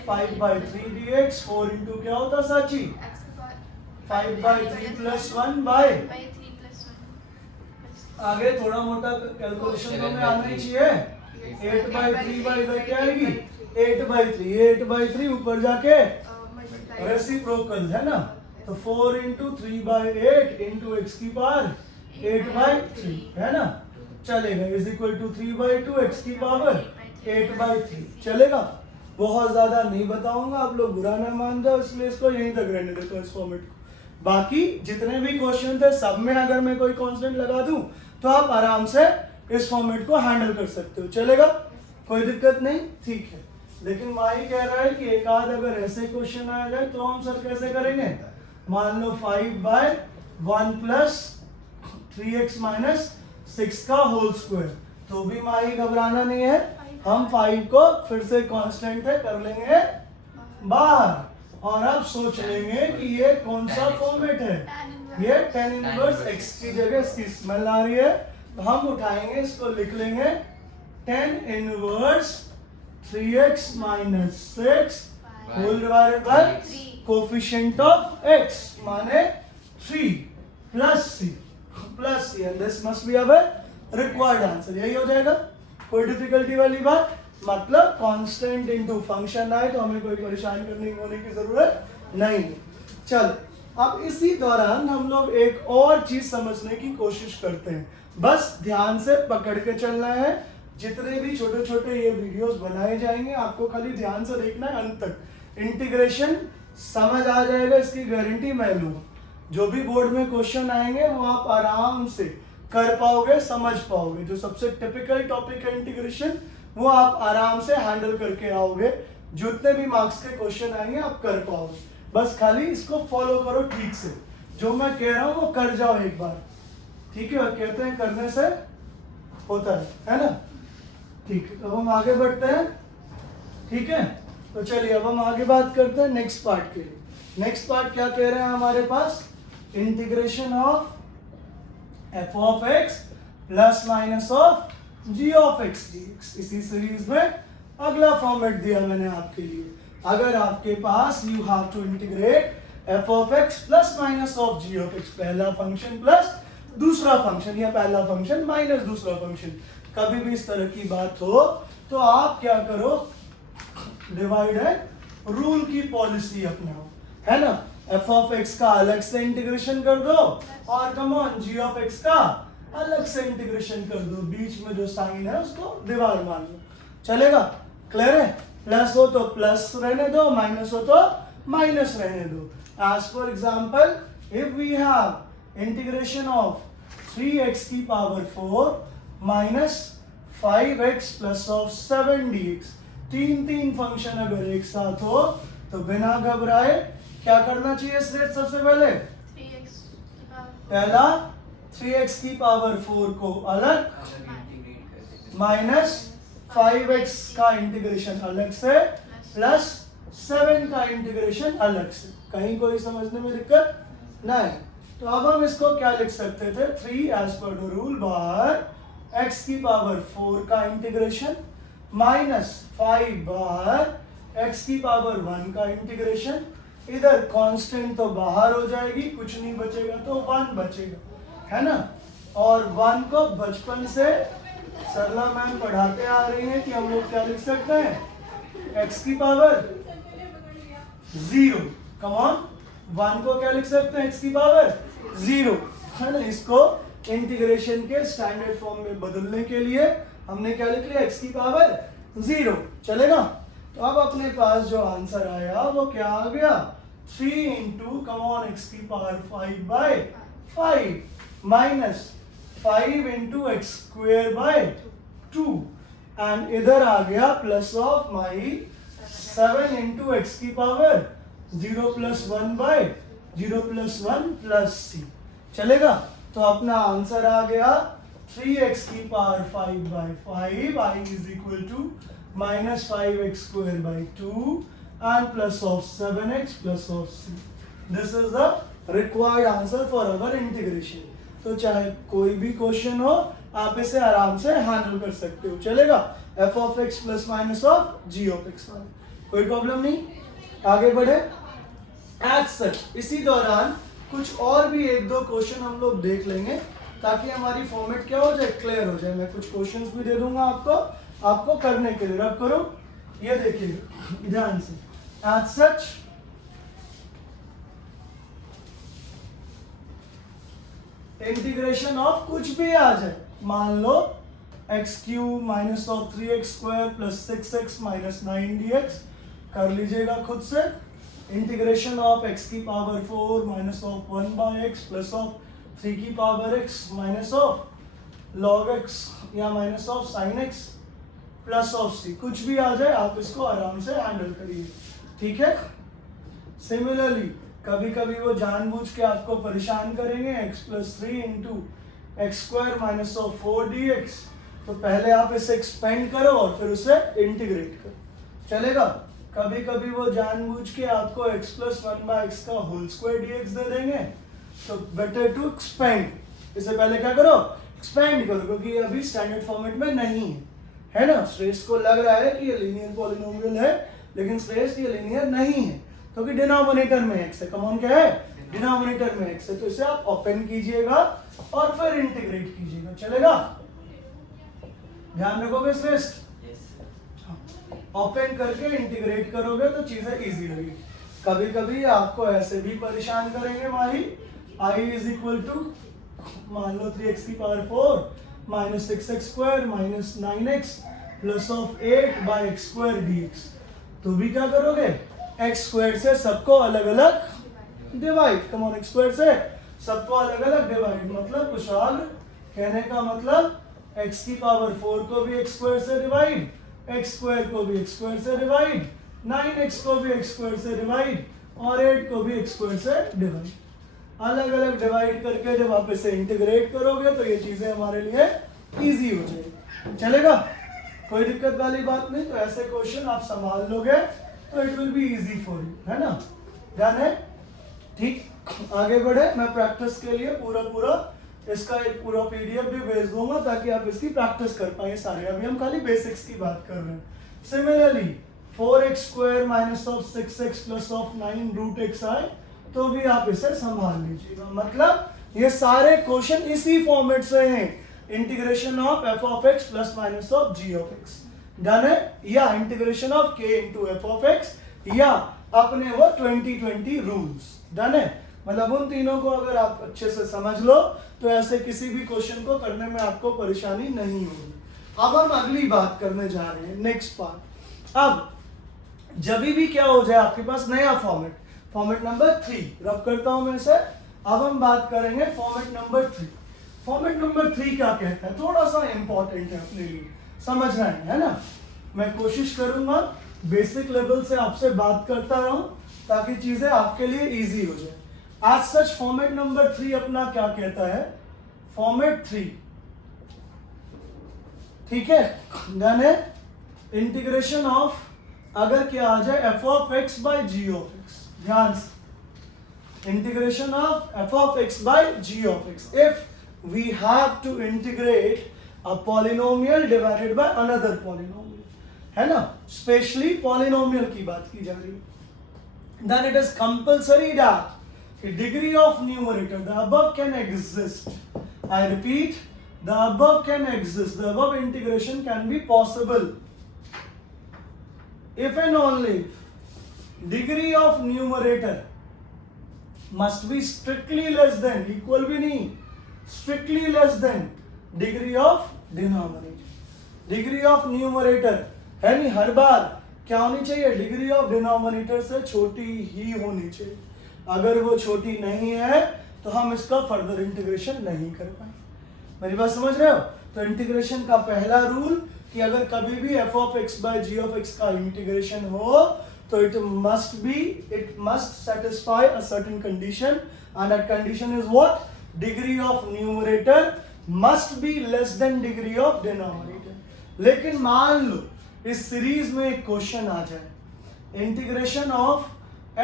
5/3 dx, 4 इंटू क्या होता साची? x की पावर 5/3 + 1 बाय 3 + 1 आगे थोड़ा मोटा कैलकुलेशन तो में आना ही चाहिए। 8/3 बाय क्या आएगी? 8/3, 8/3 ऊपर जाके मल्टीप्लाई रेसिप्रोकल है ना, तो 4 इंटू 3/8 इंटू एक्स की पावर 8/3 है ना, चलेगा इज इक्वल टू 3/2 एक्स की पावर 8/3 चलेगा। बहुत ज्यादा नहीं बताऊंगा, आप लोग बुरा ना मान जाओ, इसलिए इसको यहीं तक रहने देता हूं इस फॉर्मेट को। बाकी जितने भी क्वेश्चन थे सब में अगर मैं कोई कांस्टेंट लगा दूं तो आप आराम से इस फॉर्मेट को हैंडल कर सकते हो, चलेगा, कोई दिक्कत नहीं, ठीक है। लेकिन माही कह रहा है कि एक आध अगर ऐसे क्वेश्चन आ जाए तो हम सर कैसे करेंगे? मान लो 5/1 + 3x - 6 का होल स्क्वायर, तो भी माही घबराना नहीं है, हम 5 को फिर से कांस्टेंट है कर लेंगे बाहर और आप सोच लेंगे कि ये कौन सा फॉर्मेट है। ये tan इनवर्स x की जगह इसकी स्मेल आ रही है तो हम उठाएंगे इसको, लिख लेंगे tan inverse 3x - 6 whole divided by coefficient of x माने 3 + c and this must be our required answer. यही हो जाएगा, कोई डिफिकल्टी वाली बात, मतलब कांस्टेंट इनटू फंक्शन आए तो हमें कोई परेशान करने होने की जरूरत नहीं। चल अब इसी दौरान हम लोग एक और चीज समझने की कोशिश करते हैं, बस ध्यान से पकड़ के चलना है। जितने भी छोटे छोटे ये वीडियोस बनाए जाएंगे आपको खाली ध्यान से देखना है अंत तक, इंटीग्रेशन समझ आ जाएगा, इसकी गारंटी मैं लूंगा। जो भी बोर्ड में क्वेश्चन आएंगे वो आप आराम से कर पाओगे, समझ पाओगे। जो सबसे टिपिकल टॉपिक है इंटीग्रेशन वो आप आराम से हैंडल करके आओगे, जितने भी मार्क्स के क्वेश्चन आएंगे आप कर पाओगे। बस खाली इसको फॉलो करो ठीक से, जो मैं कह रहा हूँ वो कर जाओ एक बार, ठीक है। और कहते हैं करने से होता है ना, ठीक है। अब हम आगे बढ़ते हैं, ठीक है। तो चलिए अब हम आगे बात करते हैं नेक्स्ट पार्ट के लिए। नेक्स्ट पार्ट क्या कह रहे हैं हमारे पास? Integration of f of x plus minus of g of x dx। इसी सीरीज में अगला फॉर्मेट दिया मैंने आपके लिए। अगर आपके पास you have to integrate f of x plus minus of g of x, पहला फंक्शन प्लस दूसरा फंक्शन या पहला फंक्शन माइनस दूसरा फंक्शन, कभी भी इस तरह की बात हो तो आप क्या करो? डिवाइड एंड रूल की पॉलिसी अपनाओ, है ना। f of x का अलग से इंटीग्रेशन कर दो और come on g of x का अलग से इंटीग्रेशन कर दो, बीच में जो साइन है उसको दीवार मान लो, चलेगा, क्लियर है। प्लस हो तो प्लस रहने दो, माइनस हो तो माइनस रहने दो। As for example if we have integration of 3x की power 4 minus 5x plus of 7 dx, तीन फंक्शन अगर एक साथ हो तो बिना घबराए क्या करना चाहिए? स्ट्रेट सबसे पहले 3x की पावर पहला 3x की पावर 4 को अलग माइनस 5x का इंटीग्रेशन अलग से प्लस 7 का इंटीग्रेशन अलग से, कहीं कोई समझने में दिक्कत नहीं। तो अब हम इसको क्या लिख सकते थे? 3 एज पर द रूल बार x की पावर 4 का इंटीग्रेशन माइनस 5 बार x की पावर 1 का इंटीग्रेशन। इधर कांस्टेंट तो बाहर हो जाएगी, कुछ नहीं बचेगा तो 1 बचेगा, है ना। और 1 को बचपन से सरला मैम पढ़ाते आ रही हैं कि हम लोग क्या लिख सकते हैं? x की पावर 0, कम ऑन, 1 को क्या लिख सकते हैं? x की पावर 0, है ना। इसको इंटीग्रेशन के स्टैंडर्ड फॉर्म में बदलने के लिए हमने क्या लिख लिया, x की पावर 0, चलेगा। तो अब अपने पास जो आंसर आया वो क्या आ गया, 3 इंटू कमॉन x की power 5/5 minus 5 into x square by 2 and इधर आ गया प्लस ऑफ माई 7 इंटू एक्स की power 0 plus 1 by 0 plus 1 plus c, चलेगा। तो अपना आंसर आ गया 3x की power 5/5 i is equal to minus 5x square by 2 and plus of 7x plus of c। This is the required answer for our integration. तो चाहे कोई भी क्वेश्चन हो आप इसे आराम से हैंडल कर सकते हो, चलेगा। f of x plus minus of g of x, कोई प्रॉब्लम नहीं। आगे बढ़े। एज सच इसी दौरान कुछ और भी एक दो क्वेश्चन हम लोग देख लेंगे ताकि हमारी फॉर्मेट क्या हो जाए, क्लियर हो जाए। मैं कुछ क्वेश्चंस भी दे दूंगा आपको करने के लिए। रब करो, ये देखिए ध्यान से। एज सच इंटीग्रेशन ऑफ कुछ भी आ जाए, मान लो x cube minus of 3x square plus 6x minus 9dx, कर लीजिएगा खुद से। इंटीग्रेशन ऑफ x की power 4 minus of 1/x plus of 3 की power x minus of log x या minus of sin x plus of c, कुछ भी आ जाए आप इसको आराम से हैंडल करिए, ठीक है। सिमिलरली कभी कभी वो जानबूझ के आपको परेशान करेंगे, x plus 3 into x square minus of 4dx, तो पहले आप इसे एक्सपेंड करो और फिर उसे इंटीग्रेट करो, चलेगा। कभी कभी वो जानबूझ के आपको x प्लस 1/x का होल स्क्वायर dx दे देंगे, तो बेटर टू एक्सपेंड, इसे पहले क्या करो, एक्सपेंड करो, क्योंकि ये अभी स्टैंडर्ड फॉर्मेट में नहीं है ना। श्रेष्ठ को लग रहा है कि ये लीनियर पॉलिनोमियल है, लेकिन श्रेष्ठ ये लीनियर नहीं है क्योंकि डिनोमिनेटर में x है। कमॉन क्या है, डिनोमिनेटर में x है, तो इसे आप ओपन कीजिएगा और फिर इंटीग्रेट कीजिएगा, चलेगा। ध्यान रखोगे श्रेष्ठ, ओपन करके इंटीग्रेट करोगे तो चीजें इजी लगेगी। कभी कभी आपको ऐसे भी परेशान करेंगे भाई, i इज इक्वल टू मान लो 3x की power 4 minus 6x square minus 9x plus of 8/x square dx, तो भी क्या करोगे, x स्क्वायर से सबको अलग अलग divide. Come on, x square से सबको अलग अलग डिवाइड, मतलब कुशाल कहने का मतलब x की पावर 4 को भी x स्क्वायर से डिवाइड, x स्क्वायर को भी x स्क्वायर से डिवाइड, 9x को भी x स्क्वायर से डिवाइड और 8 को भी x स्क्वायर से डिवाइड। अलग अलग डिवाइड करके जब आप इसे इंटीग्रेट करोगे तो ये चीजें हमारे लिए इजी हो जाएगी, चलेगा। कोई दिक्कत वाली बात नहीं। तो ऐसे क्वेश्चन आप संभाल लोगे तो it will be easy for you, है ना, ध्यान है, ठीक। आगे बढ़े। मैं प्रैक्टिस के लिए पूरा इसका एक पूरा पीडीएफ भी भेज दूंगा ताकि आप इसकी प्रैक्टिस कर पाए सारे। अभी हम खाली बेसिक्स की बात कर रहे हैं। Similarly 4x square minus of 6x plus of 9 root x आए तो भी आप इसे संभाल लीजिएगा। मतलब ये सारे क्वेश्चन इसी फॉर्मेट से हैं, integration of f of x plus minus of g of x, done है, या integration of k into f of x, या अपने वो 2020 रूल्स, डन है। मतलब उन तीनों को अगर आप अच्छे से समझ लो तो ऐसे किसी भी क्वेश्चन को करने में आपको परेशानी नहीं होगी। अब हम अगली बात करने जा रहे हैं, नेक्स्ट पार्ट। अब जब भी क्या हो जाए आपके पास नया फॉर्मेट नंबर 3 रब करता हूं मैं इसे। अब हम बात करेंगे फॉर्मेट नंबर 3। फॉर्मेट नंबर 3 क्या कहता है, थोड़ा सा इंपॉर्टेंट है अपने लिए, समझना है ना। मैं कोशिश करूंगा बेसिक लेवल से आपसे बात करता रहूं ताकि चीजें आपके लिए इजी हो जाए। आज सच फॉर्मेट नंबर 3 अपना क्या कहता है, फॉर्मेट 3, ठीक है, डन है। इंटीग्रेशन ऑफ अगर क्या आ जाए f of x by g of x, ध्यान से, integration of f of x by g of x, if we have to integrate a polynomial divided by another polynomial, है ना, स्पेशली पॉलिनोमियल की बात की जा रही है, then it is compulsory that the degree of numerator, the above can exist. I repeat, the above can exist. The above integration can be possible if and only if degree of numerator must be strictly less than, equal भी नहीं, strictly less than degree of denominator. Degree of numerator है नहीं, हर बार क्या होनी चाहिए, degree of denominator से छोटी ही होनी चाहिए। अगर वो छोटी नहीं है तो हम इसका फर्दर इंटीग्रेशन नहीं कर पाएंगे। मेरी बात समझ रहे हो? तो इंटीग्रेशन का पहला रूल कि अगर कभी भी f of x by g of x का इंटीग्रेशन हो तो it must satisfy a certain condition, and that condition is what? Degree of numerator must be less than degree of denominator। लेकिन मान लो इस सीरीज में एक क्वेश्चन आ जाए, integration of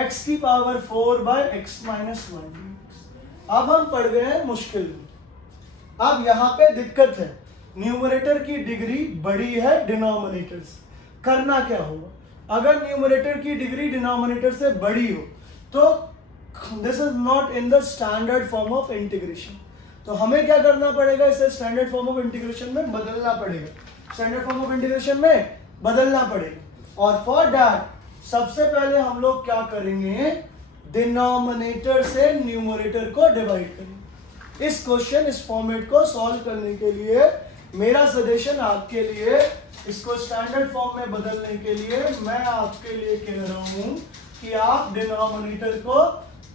x की power 4 by x minus 1 dx। अब हम पढ़ गए हैं मुश्किल में। अब यहाँ पे दिक्कत है, न्यूमरेटर की डिग्री बड़ी है डिनोमिनेटर से। करना क्या होगा, अगर न्यूमरेटर की डिग्री डिनोमिनेटर से बड़ी हो तो this is not in the standard form of integration. तो हमें क्या करना पड़ेगा, इसे स्टैंडर्ड फॉर्म ऑफ इंटीग्रेशन में बदलना पड़ेगा। स्टैंडर्ड फॉर्म ऑफ इंटीग्रेशन में बदलना पड़ेगा, और फॉर दैट सबसे पहले हम लोग क्या करेंगे, डिनोमिनेटर से न्यूमरेटर को डिवाइड करेंगे। इस क्वेश्चन, इस फॉर्मेट को सॉल्व करने के लिए मेरा सजेशन आपके लिए, इसको स्टैंडर्ड फॉर्म में बदलने के लिए मैं आपके लिए कह रहा हूं कि आप डिनोमिनेटर को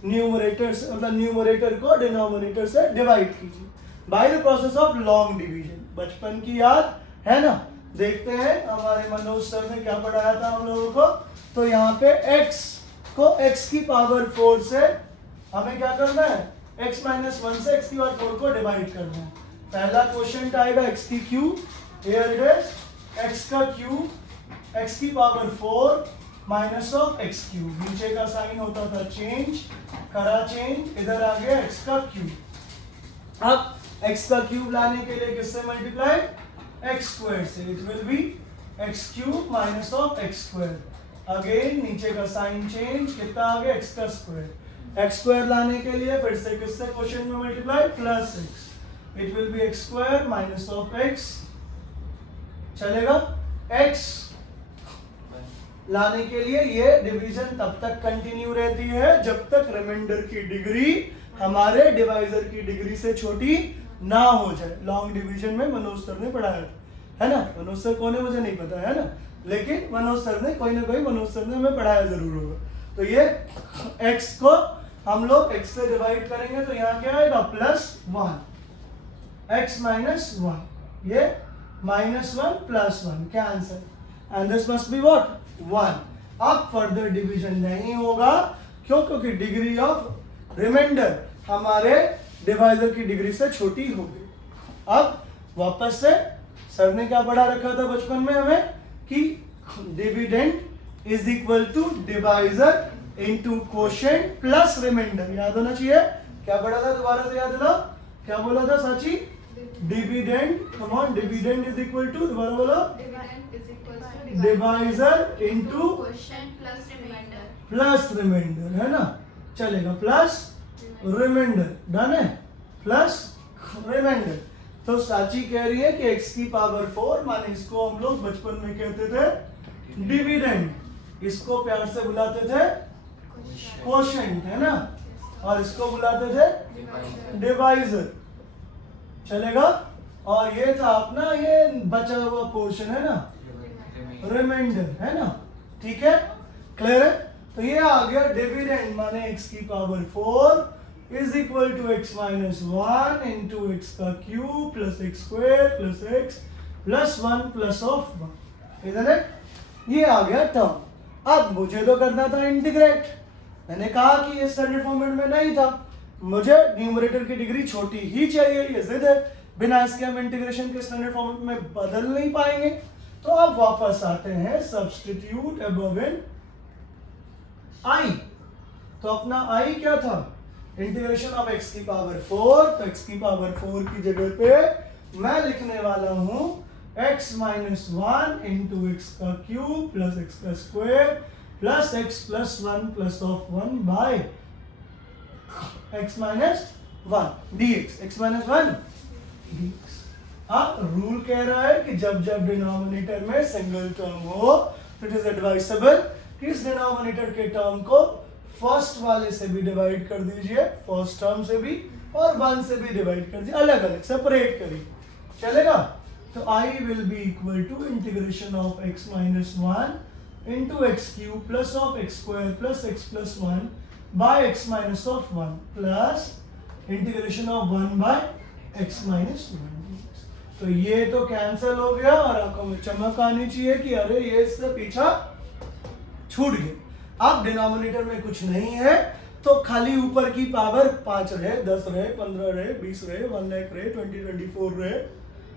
न्यूमरेटर से, मतलब न्यूमरेटर को डिनोमिनेटर से डिवाइड कीजिए by the process of long division. बचपन की याद है ना? देखते हैं हमारे मनोज सर ने क्या पढ़ाया था हम लोगों को। तो यहाँ पे x को x की पावर 4 से हमें क्या करना है, x माइनस 1 से x की पावर 4 को डिवाइड करना है। पहला क्वेश्चन आएगा x की cube, here it is x का क्यूब, x की power 4 minus of x cube. नीचे का साइन होता था चेंज, करा चेंज, इधर आ गया x का क्यूब। अब x का क्यूब लाने के लिए किससे मल्टीप्लाई, x स्क्वायर से, it will be x cube minus of x square. Again नीचे का साइन चेंज, कितना आ गया x का स्क्वायर। x स्क्वायर लाने के लिए फिर से किससे क्वेश्चन में multiply, plus x, it will be x square minus of x। चलेगा? x लाने के लिए ये डिवीजन तब तक कंटिन्यू रहती है जब तक रिमाइंडर की डिग्री हमारे डिवाइजर की डिग्री से छोटी ना हो जाए। लॉन्ग डिवीजन में मनोज सर ने पढ़ाया है ना? मनोज सर कौन है मुझे नहीं पता है ना, लेकिन मनोज सर ने कोई ना कोई मनोज सर ने हमें पढ़ाया जरूर होगा। तो ये x को हम लोग x से डिवाइड करेंगे तो यहाँ क्या आएगा, प्लस 1, x माइनस 1, ये minus 1 plus 1 cancel, and this must be what, 1। अब फर्दर डिवीजन नहीं होगा, क्यों? क्योंकि डिग्री ऑफ रिमाइंडर हमारे डिवाइजर की डिग्री से छोटी होगी। अब वापस से सर ने क्या पढ़ा रखा था बचपन में हमें कि dividend is equal to divisor into quotient plus reminder. याद होना चाहिए, क्या पढ़ा था, दोबारा से याद दिलाओ, क्या बोला था Sachi? Dividend, come on, dividend is equal to, दोबारा बोलो, डिवाइजर इनटू प्लस रिमाइंडर, है ना? चलेगा, प्लस रिमाइंडर, डन है, प्लस रिमाइंडर। तो साची कह रही है कि x की पावर 4, माने इसको हम लोग बचपन में कहते थे डिविडेंड, इसको प्यार से बुलाते थे कोशेंट, है ना, और इसको बुलाते थे डिवाइजर। चलेगा? और ये था अपना ये बचा हुआ पोर्शन, है ना, रिमाइंडर, है ना? ठीक है, क्लियर है? तो ये आ गया डिविडेंड, माने x की power 4 is equal to x minus 1 into x का cube plus x square plus x plus 1 plus of 1, इधर है, ये आ गया टर्म। अब मुझे तो करना था इंटीग्रेट, मैंने कहा कि ये स्टैंडर्ड फॉर्मेट में नहीं था, मुझे न्यूमरेटर की डिग्री छोटी ही चाहिए, ये जिद है, बिना इसके हम इंटीग्रेशन के स्टैंडर्ड फॉर्मेट में बदल नहीं पाएंगे। तो अब वापस आते हैं, सब्स्टिट्यूट अबव इन i। तो अपना i क्या था, इंटीग्रेशन ऑफ x की पावर 4, तो x की पावर 4 की जगह पे मैं लिखने वाला हूं x माइनस 1 इंटू एक्स का क्यूब प्लस x का square plus x plus 1 plus of 1 by x minus 1 dx, x minus 1 dx। अब रूल कह रहा है कि जब जब डिनोमिनेटर में सिंगल टर्म हो तो इट इज एडवाइसेबल कि इस डिनोमिनेटर के टर्म को फर्स्ट वाले से भी डिवाइड कर दीजिए, फर्स्ट टर्म से भी और 1 से भी डिवाइड कर दिया, अलग अलग सेपरेट करिए, चलेगा। तो I will be equal to integration of x minus 1 into x cube plus of x square plus x plus 1 by x minus of 1 plus integration of 1 by x minus 1 dx। तो ये तो cancel हो गया और आंखों में चमक आनी चाहिए कि अरे ये इससे पीछा छूट गया। अब डिनोमिनेटर में कुछ नहीं है तो खाली ऊपर की पावर 5 रहे, 10 रहे, 15 रहे, 20 रहे, 1 लाख रहे, 20, 24 रहे,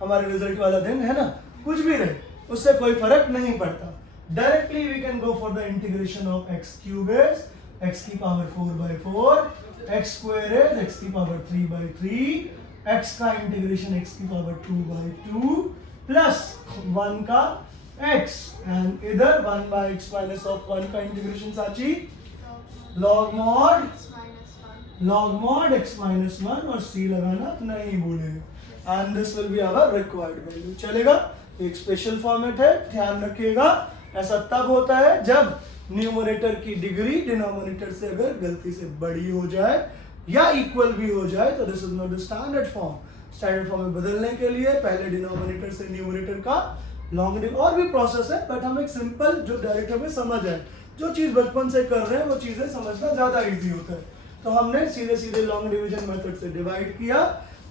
हमारे रिजल्ट वाला दिन है ना, कुछ भी रहे उससे कोई फर्क नहीं पड़ता। Directly we can go for the integration of x cube is x की power 4/4, x square is x की पावर 3/3, x का इंटीग्रेशन x की पावर 2/2 प्लस 1 का x एंड इधर 1 by x minus of 1 का इंटीग्रेशन साची log mod x minus 1 और c लगाना नहीं भूलेंगे and this will be our required value। चलेगा, एक स्पेशल फॉर्मेट है, ध्यान रखिएगा। ऐसा तब होता है जब न्यूमरेटर की डिग्री डिनोमिनेटर से अगर गलती से बड़ी हो जाए या इक्वल भी हो जाए तो this is not the standard form. Standard form में बदलने के लिए पहले डिनोमिनेटर से न्यूमरेटर का लॉन्ग डिविजन और भी प्रोसेस है, बट हम एक सिंपल जो डायरेक्ट हमें समझ आए, जो चीज बचपन से कर रहे हैं वो चीजें समझना ज्यादा इजी होता है। तो हमने सीधे सीधे लॉन्ग डिवीजन मेथड से डिवाइड किया,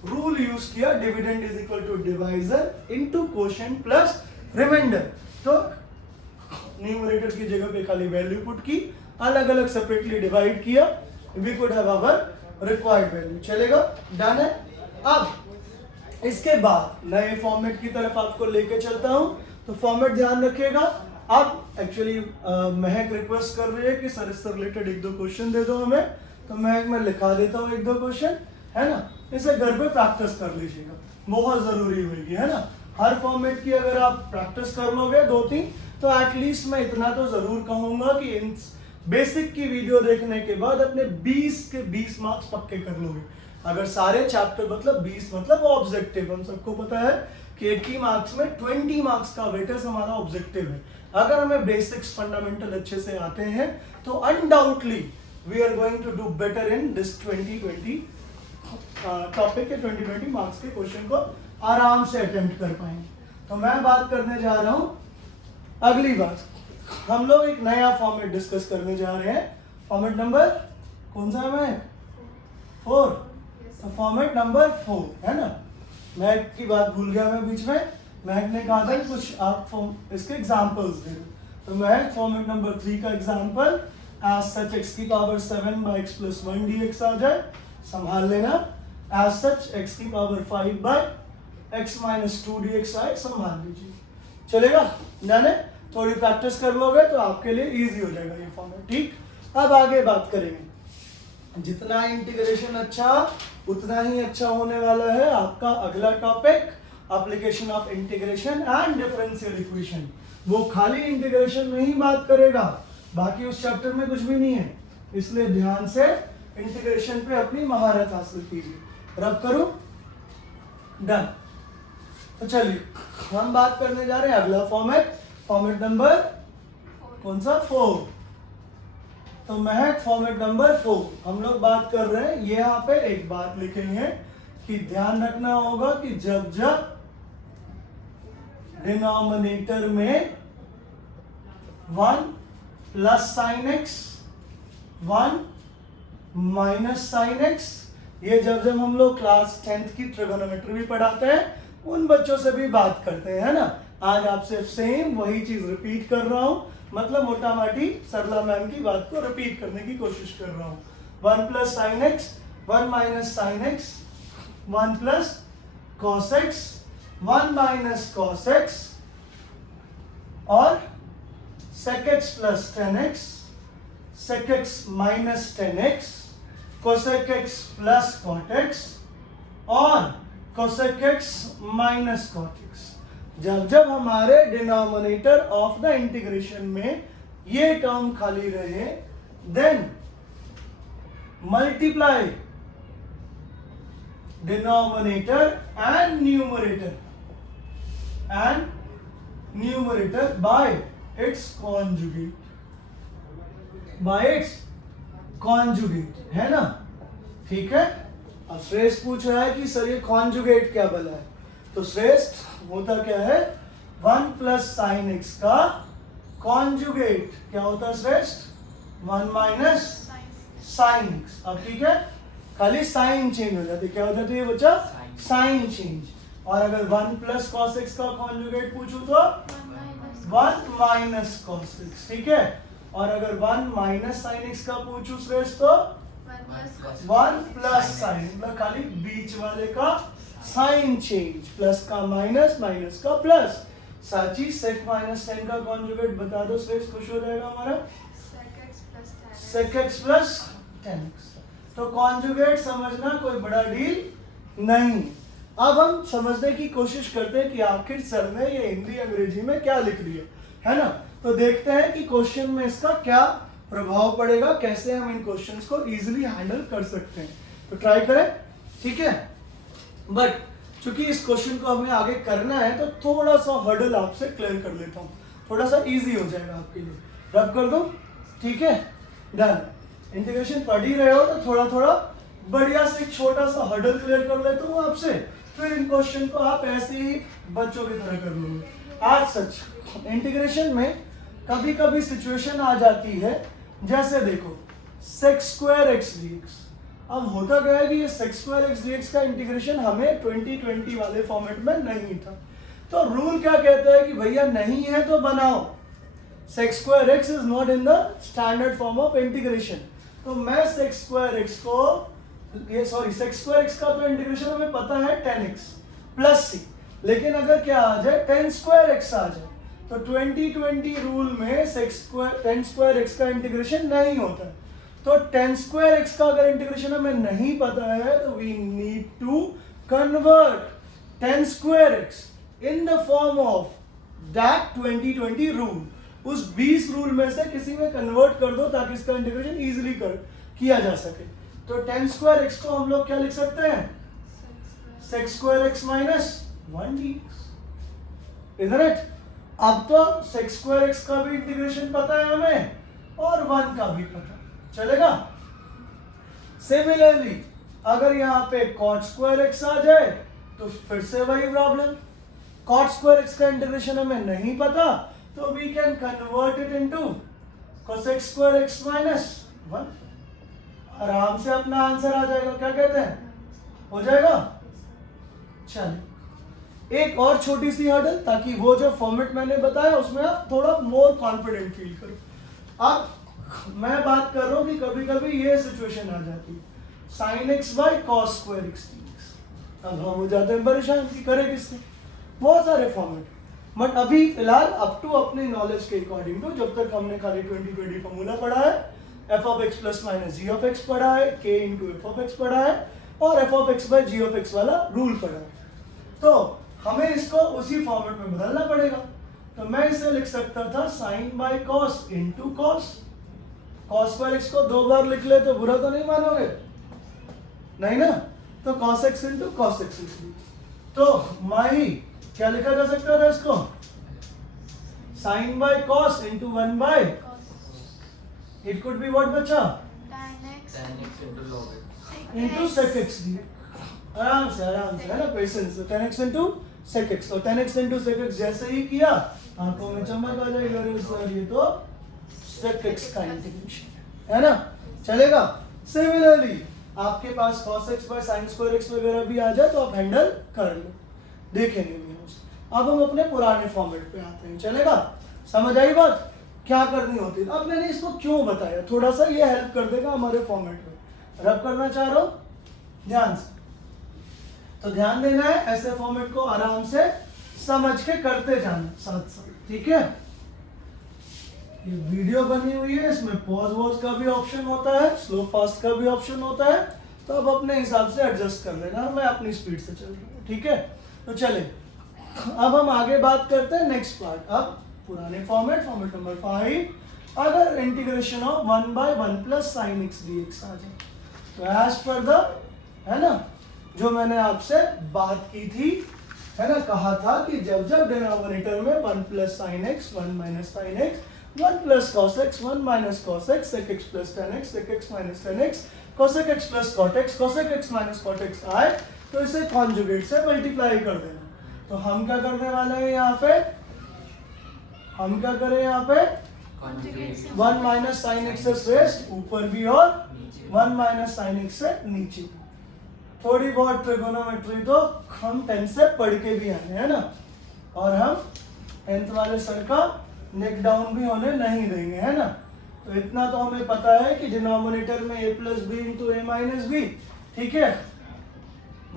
रूल यूज किया, dividend is equal to divisor into quotient plus reminder. तो न्यूमरेटर की जगह पे खाली वैल्यू पुट की, अलग अलग सेपरेटली डिवाइड किया, we could have our required value. चलेगा, डन है। अब इसके बाद नए फॉर्मेट की तरफ आपको लेके चलता हूं, तो फॉर्मेट ध्यान रखिएगा। अब एक्चुअली महक रिक्वेस्ट कर रही है कि सर इससे रिलेटेड 1-2 क्वेश्चन दे दो हमें, तो महक मैं लिखा देता हूँ 1-2 क्वेश्चन, है ना, इसे घर पे प्रैक्टिस कर लीजिएगा, बहुत जरूरी होगी, है ना। हर फॉर्मेट की अगर आप प्रैक्टिस कर लोगे 2-3 तो एटलीस्ट मैं इतना तो जरूर कहूंगा कि इन बेसिक की वीडियो देखने के बाद अपने 20 के 20 मार्क्स पक्के कर लोगे। अगर सारे चैप्टर मतलब 20 मतलब ऑब्जेक्टिव, हम सबको पता है कि 80 मार्क्स में 20 मार्क्स का वेटेज हमारा ऑब्जेक्टिव है। अगर हमें बेसिक्स फंडामेंटल अच्छे से आते हैं तो undoubtedly we are going to do better in this 2020 topic के 2020 मार्क्स के क्वेश्चन को आराम से अटेम्प्ट कर पाएंगे। तो मैं बात करने जा रहा हूं अगली बात, हम लोग एक नया फॉर्मेट डिस्कस करने जा रहे हैं। फॉर्मेट नंबर कौन सा है मैं 4, तो फॉर्मेट नंबर 4 है ना। मैथ की बात भूल गया मैं बीच में, मैथ ने कहा था कुछ आप इसके एग्जांपल्स दे दो, तो मैं फॉर्मेट नंबर 3 का एग्जांपल एज सच x की power 7 by x plus 1 dx आ जाए, संभाल लेना। एज सच x की power 5 by x minus 2 dx आए, संभाल लीजिए, चलेगा। जाने थोड़ी प्रैक्टिस कर लोगे तो आपके लिए इजी हो जाएगा ये फॉर्मेट, ठीक। अब आगे बात करेंगे, जितना इंटीग्रेशन अच्छा उतना ही अच्छा होने वाला है आपका अगला topic, application of integration and differential equation. वो खाली इंटीग्रेशन में ही बात करेगा, बाकी उस चैप्टर में कुछ भी नहीं है, इसलिए ध्यान से इंटीग्रेशन पे अपनी महारत हासिल कीजिए। रब करूं, डन। तो चलिए हम बात करने जा रहे हैं अगला फॉर्मेट, फॉर्मेट नंबर कौन सा 4। तो महक फॉर्मेट नंबर 4 हम लोग बात कर रहे हैं। ये यहाँ पे एक बात लिखे हैं कि ध्यान रखना होगा कि जब जब डिनोमिनेटर में 1 plus sine x 1 minus sine x, ये जब जब हम लोग क्लास 10th की ट्रिगोनोमेट्री भी पढ़ाते हैं उन बच्चों से भी बात करते हैं, है ना। आज आपसे सेम वही चीज रिपीट कर रहा हूं, मतलब मोटा माटी सरला मैम की बात को रिपीट करने की कोशिश कर रहा हूं। 1 plus sine x 1 minus sine x 1 plus cos x 1 minus cos x और sec x plus 10x sec x minus 10x cosec x plus cot x और cosec x minus cot x। जब जब हमारे डिनोमिनेटर ऑफ द इंटीग्रेशन में ये term खाली रहे, then multiply denominator and numerator by its conjugate, by its conjugate, है ना, ठीक है। अब श्रेष्ठ पूछ रहा है कि सर ये कॉन्जुगेट क्या बना है, तो श्रेष्ठ होता क्या है 1 प्लस साइन एक्स का कॉन्जुगेट क्या होता है श्रेष्ठ 1 माइनस साइंस साइन एक्स। अब ठीक है, खाली साइन चेंज हो जाती है, क्या हो जाती है बच्चा साइन चेंज। और अगर 1 प्लस कॉस एक्स का कॉन्जुगेट पूछूं तो 1 माइनस कॉस एक्स, ठीक है। और अगर 1 माइनस साइन एक्स का पूछूं श्रेष्ठ तो 1 प्लस साइन, मतलब खाली बीच वाले का साइन चेंज, प्लस का माइनस, माइनस का plus. Sachi sec minus tan का कॉन्जुगेट बता दो श्रेष्ठ, खुश हो जाएगा हमारा sec x plus tan x. तो कॉन्जुगेट समझना कोई बड़ा डील नहीं। अब हम समझने की कोशिश करते हैं कि आखिर सर ने ये हिंदी अंग्रेजी में क्या लिख दिया है ना। तो देखते हैं कि क्वेश्चन में इसका क्या प्रभाव पड़ेगा, कैसे हम इन क्वेश्चंस को इजीली हैंडल कर सकते हैं। तो ट्राई करें, ठीक है। बट चूंकि इस क्वेश्चन को हमें आगे करना है तो थोड़ा सा हर्डल आपसे क्लियर कर लेता हूँ, थोड़ा सा इजी हो जाएगा आपके लिए। रब कर दो, ठीक है, डन। इंटीग्रेशन पढ़ ही रहे हो तो थोड़ा थोड़ा बढ़िया से एक छोटा सा हर्डल क्लियर कर लेता हूँ आपसे, फिर इन क्वेश्चन को आप ऐसे ही बच्चों की तरह कर लोगे। आज सच इंटीग्रेशन में कभी कभी सिचुएशन आ जाती है, जैसे देखो सेक स्क्वायर एक्स डीएक्स। अब होता क्या है कि ये सेक स्क्वायर एक्स डीएक्स का इंटीग्रेशन हमें 2020 वाले फॉर्मेट में नहीं था। तो रूल क्या कहता है कि भैया नहीं है तो बनाओ, sec square x is not in the standard form of integration. तो मैं सेक स्क्वायर एक्स को सेक स्क्वायर एक्स का तो इंटीग्रेशन हमें पता है 10x प्लस सी, लेकिन अगर क्या आ जाए 10 स्क्वायर एक्स आ जाए तो 2020 रूल में सेक स्क्वायर 10 स्क्वायर एक्स का इंटीग्रेशन नहीं होता है। तो 10 स्क्वायर एक्स का अगर इंटीग्रेशन हमें नहीं पता है तो we need to convert 10 square x in the form of that 2020 rule. उस 20 रूल में से किसी में कन्वर्ट कर दो ताकि इसका इंटीग्रेशन इजीली किया जा सके। तो 10 स्क्वायर एक्स को हम लोग क्या लिख सकते हैं, sec square x minus 1 dx, इधर इट। अब तो सेक स्क्वायर एक्स का भी इंटीग्रेशन पता है हमें और 1 का भी पता, चलेगा। सिमिलरली अगर यहाँ पे कॉट स्क्वायर एक्स आ जाए तो फिर से वही प्रॉब्लम, कॉट स्क्वायर एक्स का इंटीग्रेशन हमें नहीं पता तो we can convert it into cosec square x minus 1। आराम से अपना आंसर आ जाएगा, क्या कहते हैं, हो जाएगा। चलिए एक और छोटी सी हर्डल, ताकि वो जो फॉर्मेट मैंने बताया उसमें आप थोड़ा मोर कॉन्फिडेंट फील करो। अब मैं बात कर रहा हूं कि कभी कभी ये सिचुएशन आ जाती है sine x by cos square x d x. अब हम हो जाते हैं परेशान कि करें किससे, बहुत सारे फॉर्मेट। बट अभी फिलहाल अप टू अपने नॉलेज के अकॉर्डिंग टू, जब तक हमने खाली 2020 फॉर्मूला पढ़ा है, f of x plus minus g of x पढ़ा है, के इंटू एफ ऑफ एक्स पढ़ा है, और f of x by g of x वाला रूल पढ़ा है, तो हमें इसको उसी फॉर्मेट में बदलना पड़ेगा। तो मैं इसे लिख सकता था sine by cos into cos. Cos square x को 2 बार लिख ले तो बुरा तो नहीं मानोगे, नहीं ना। तो cos x into cos x लिख ली, तो माई क्या लिखा जा सकता था इसको, sine by cos into 1 by, it could be what बच्चा, tan x into sec x d. आराम से है ना, patience. 10x into sec x, और 10x इंटू सेक एक्स जैसे ही किया आंखों में चमक आ जाएगी, अरे सर ये तो सेक एक्स का इंटीग्रेशन है ना, चलेगा। सिमिलरली आपके पास cos x by sin square x वगैरह भी आ जाए तो आप हैंडल कर लो, देखेंगे भी हम उसे। अब हम अपने पुराने फॉर्मेट पे आते हैं, चलेगा। समझ आई बात, क्या करनी होती है। अब मैंने इसको क्यों बताया, थोड़ा सा ये हेल्प कर देगा हमारे फॉर्मेट में। रब करना चाह रहा हूं ध्यान से, तो ध्यान देना है, ऐसे फॉर्मेट को आराम से समझ के करते जाना साथ साथ, ठीक है। ये वीडियो बनी हुई है, इसमें पॉज वॉज का भी ऑप्शन होता है, स्लो फास्ट का भी ऑप्शन होता है, तो अब अपने हिसाब से एडजस्ट कर लेना। मैं अपनी स्पीड से चल रहा हूँ, ठीक है। तो चले अब हम आगे बात करते हैं नेक्स्ट पार्ट। अब पुराने फॉर्मेट नंबर 5, अगर integration of 1 by 1 plus sine x d x आ जाए तो एज पर द, है ना, जो मैंने आपसे बात की थी, है ना, कहा था कि जब जब डिनोमिनेटर में 1 plus sine x 1 minus sine x 1 plus cos x 1 minus cos x sec x plus tan x sec x minus ten x cosec x plus cot x, cosec x minus cot x आए तो इसे conjugate से multiply कर देना। तो हम क्या करने वाले हैं यहाँ पे, हम क्या करें यहाँ पे, Conjugate से 1 माइनस साइन एक्स से श्रेष्ठ ऊपर भी और 1 माइनस साइन एक्स से नीचे। थोड़ी बहुत ट्रिगोनोमेट्री तो हम 10 से पढ़ के भी आए है ना, और हम 10th वाले सर का नेक डाउन भी होने नहीं देंगे है ना। तो इतना तो हमें पता है कि डिनोमिनेटर में a plus b into a minus b, ठीक है,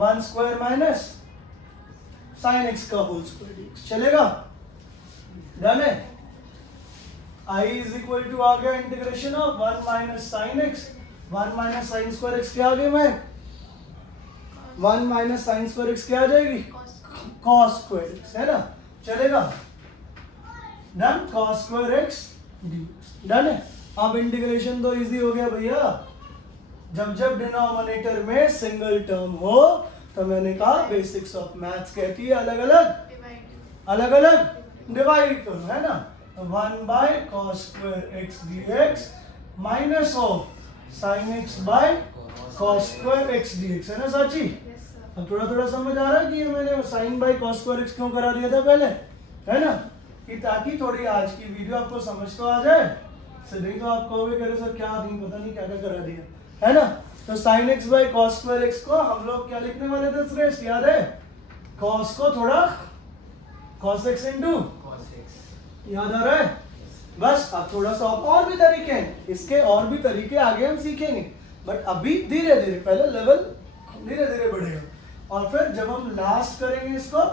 1 स्क्वायर माइनस साइन एक्स का होल स्क्वायर चलेगा, डन है। I इज इक्वल टू आ गया integration of 1 minus sine x, 1 minus sine square x क्या आ गई, मैं 1 माइनस साइन स्क्वायर एक्स क्या आ जाएगी, cos स्क्वायर एक्स है ना, चलेगा, done, cos square x done है। अब इंटीग्रेशन तो इजी हो गया भैया, जब जब डिनोमिनेटर में सिंगल टर्म हो तो मैंने कहा बेसिक्स ऑफ मैथ्स कहती है अलग अलग divide. अलग अलग डिवाइड करो है ना। तो 1 by cos square x dx minus of sin x by cos square x dx है ना साची। Yes, sir. अब थोड़ा थोड़ा समझ आ रहा है कि ये मैंने sin by cos square x क्यों करा दिया था पहले, है ना, कि ताकि थोड़ी आज की वीडियो आपको समझ तो आ जाए, से नहीं तो आप कहोगे करे सर क्या नहीं पता नहीं क्या क्या करा दिया है ना। तो sin x by cos square x को हम लोग क्या लिखने वाले थे श्रेष्ठ, याद है, cos को थोड़ा cos x into, cos x, याद आ रहा है। बस अब थोड़ा सा और भी तरीके हैं इसके, और भी तरीके आगे हम सीखेंगे, बट अभी धीरे धीरे पहले लेवल धीरे धीरे बढ़ेगा, और फिर जब हम लास्ट करेंगे इसको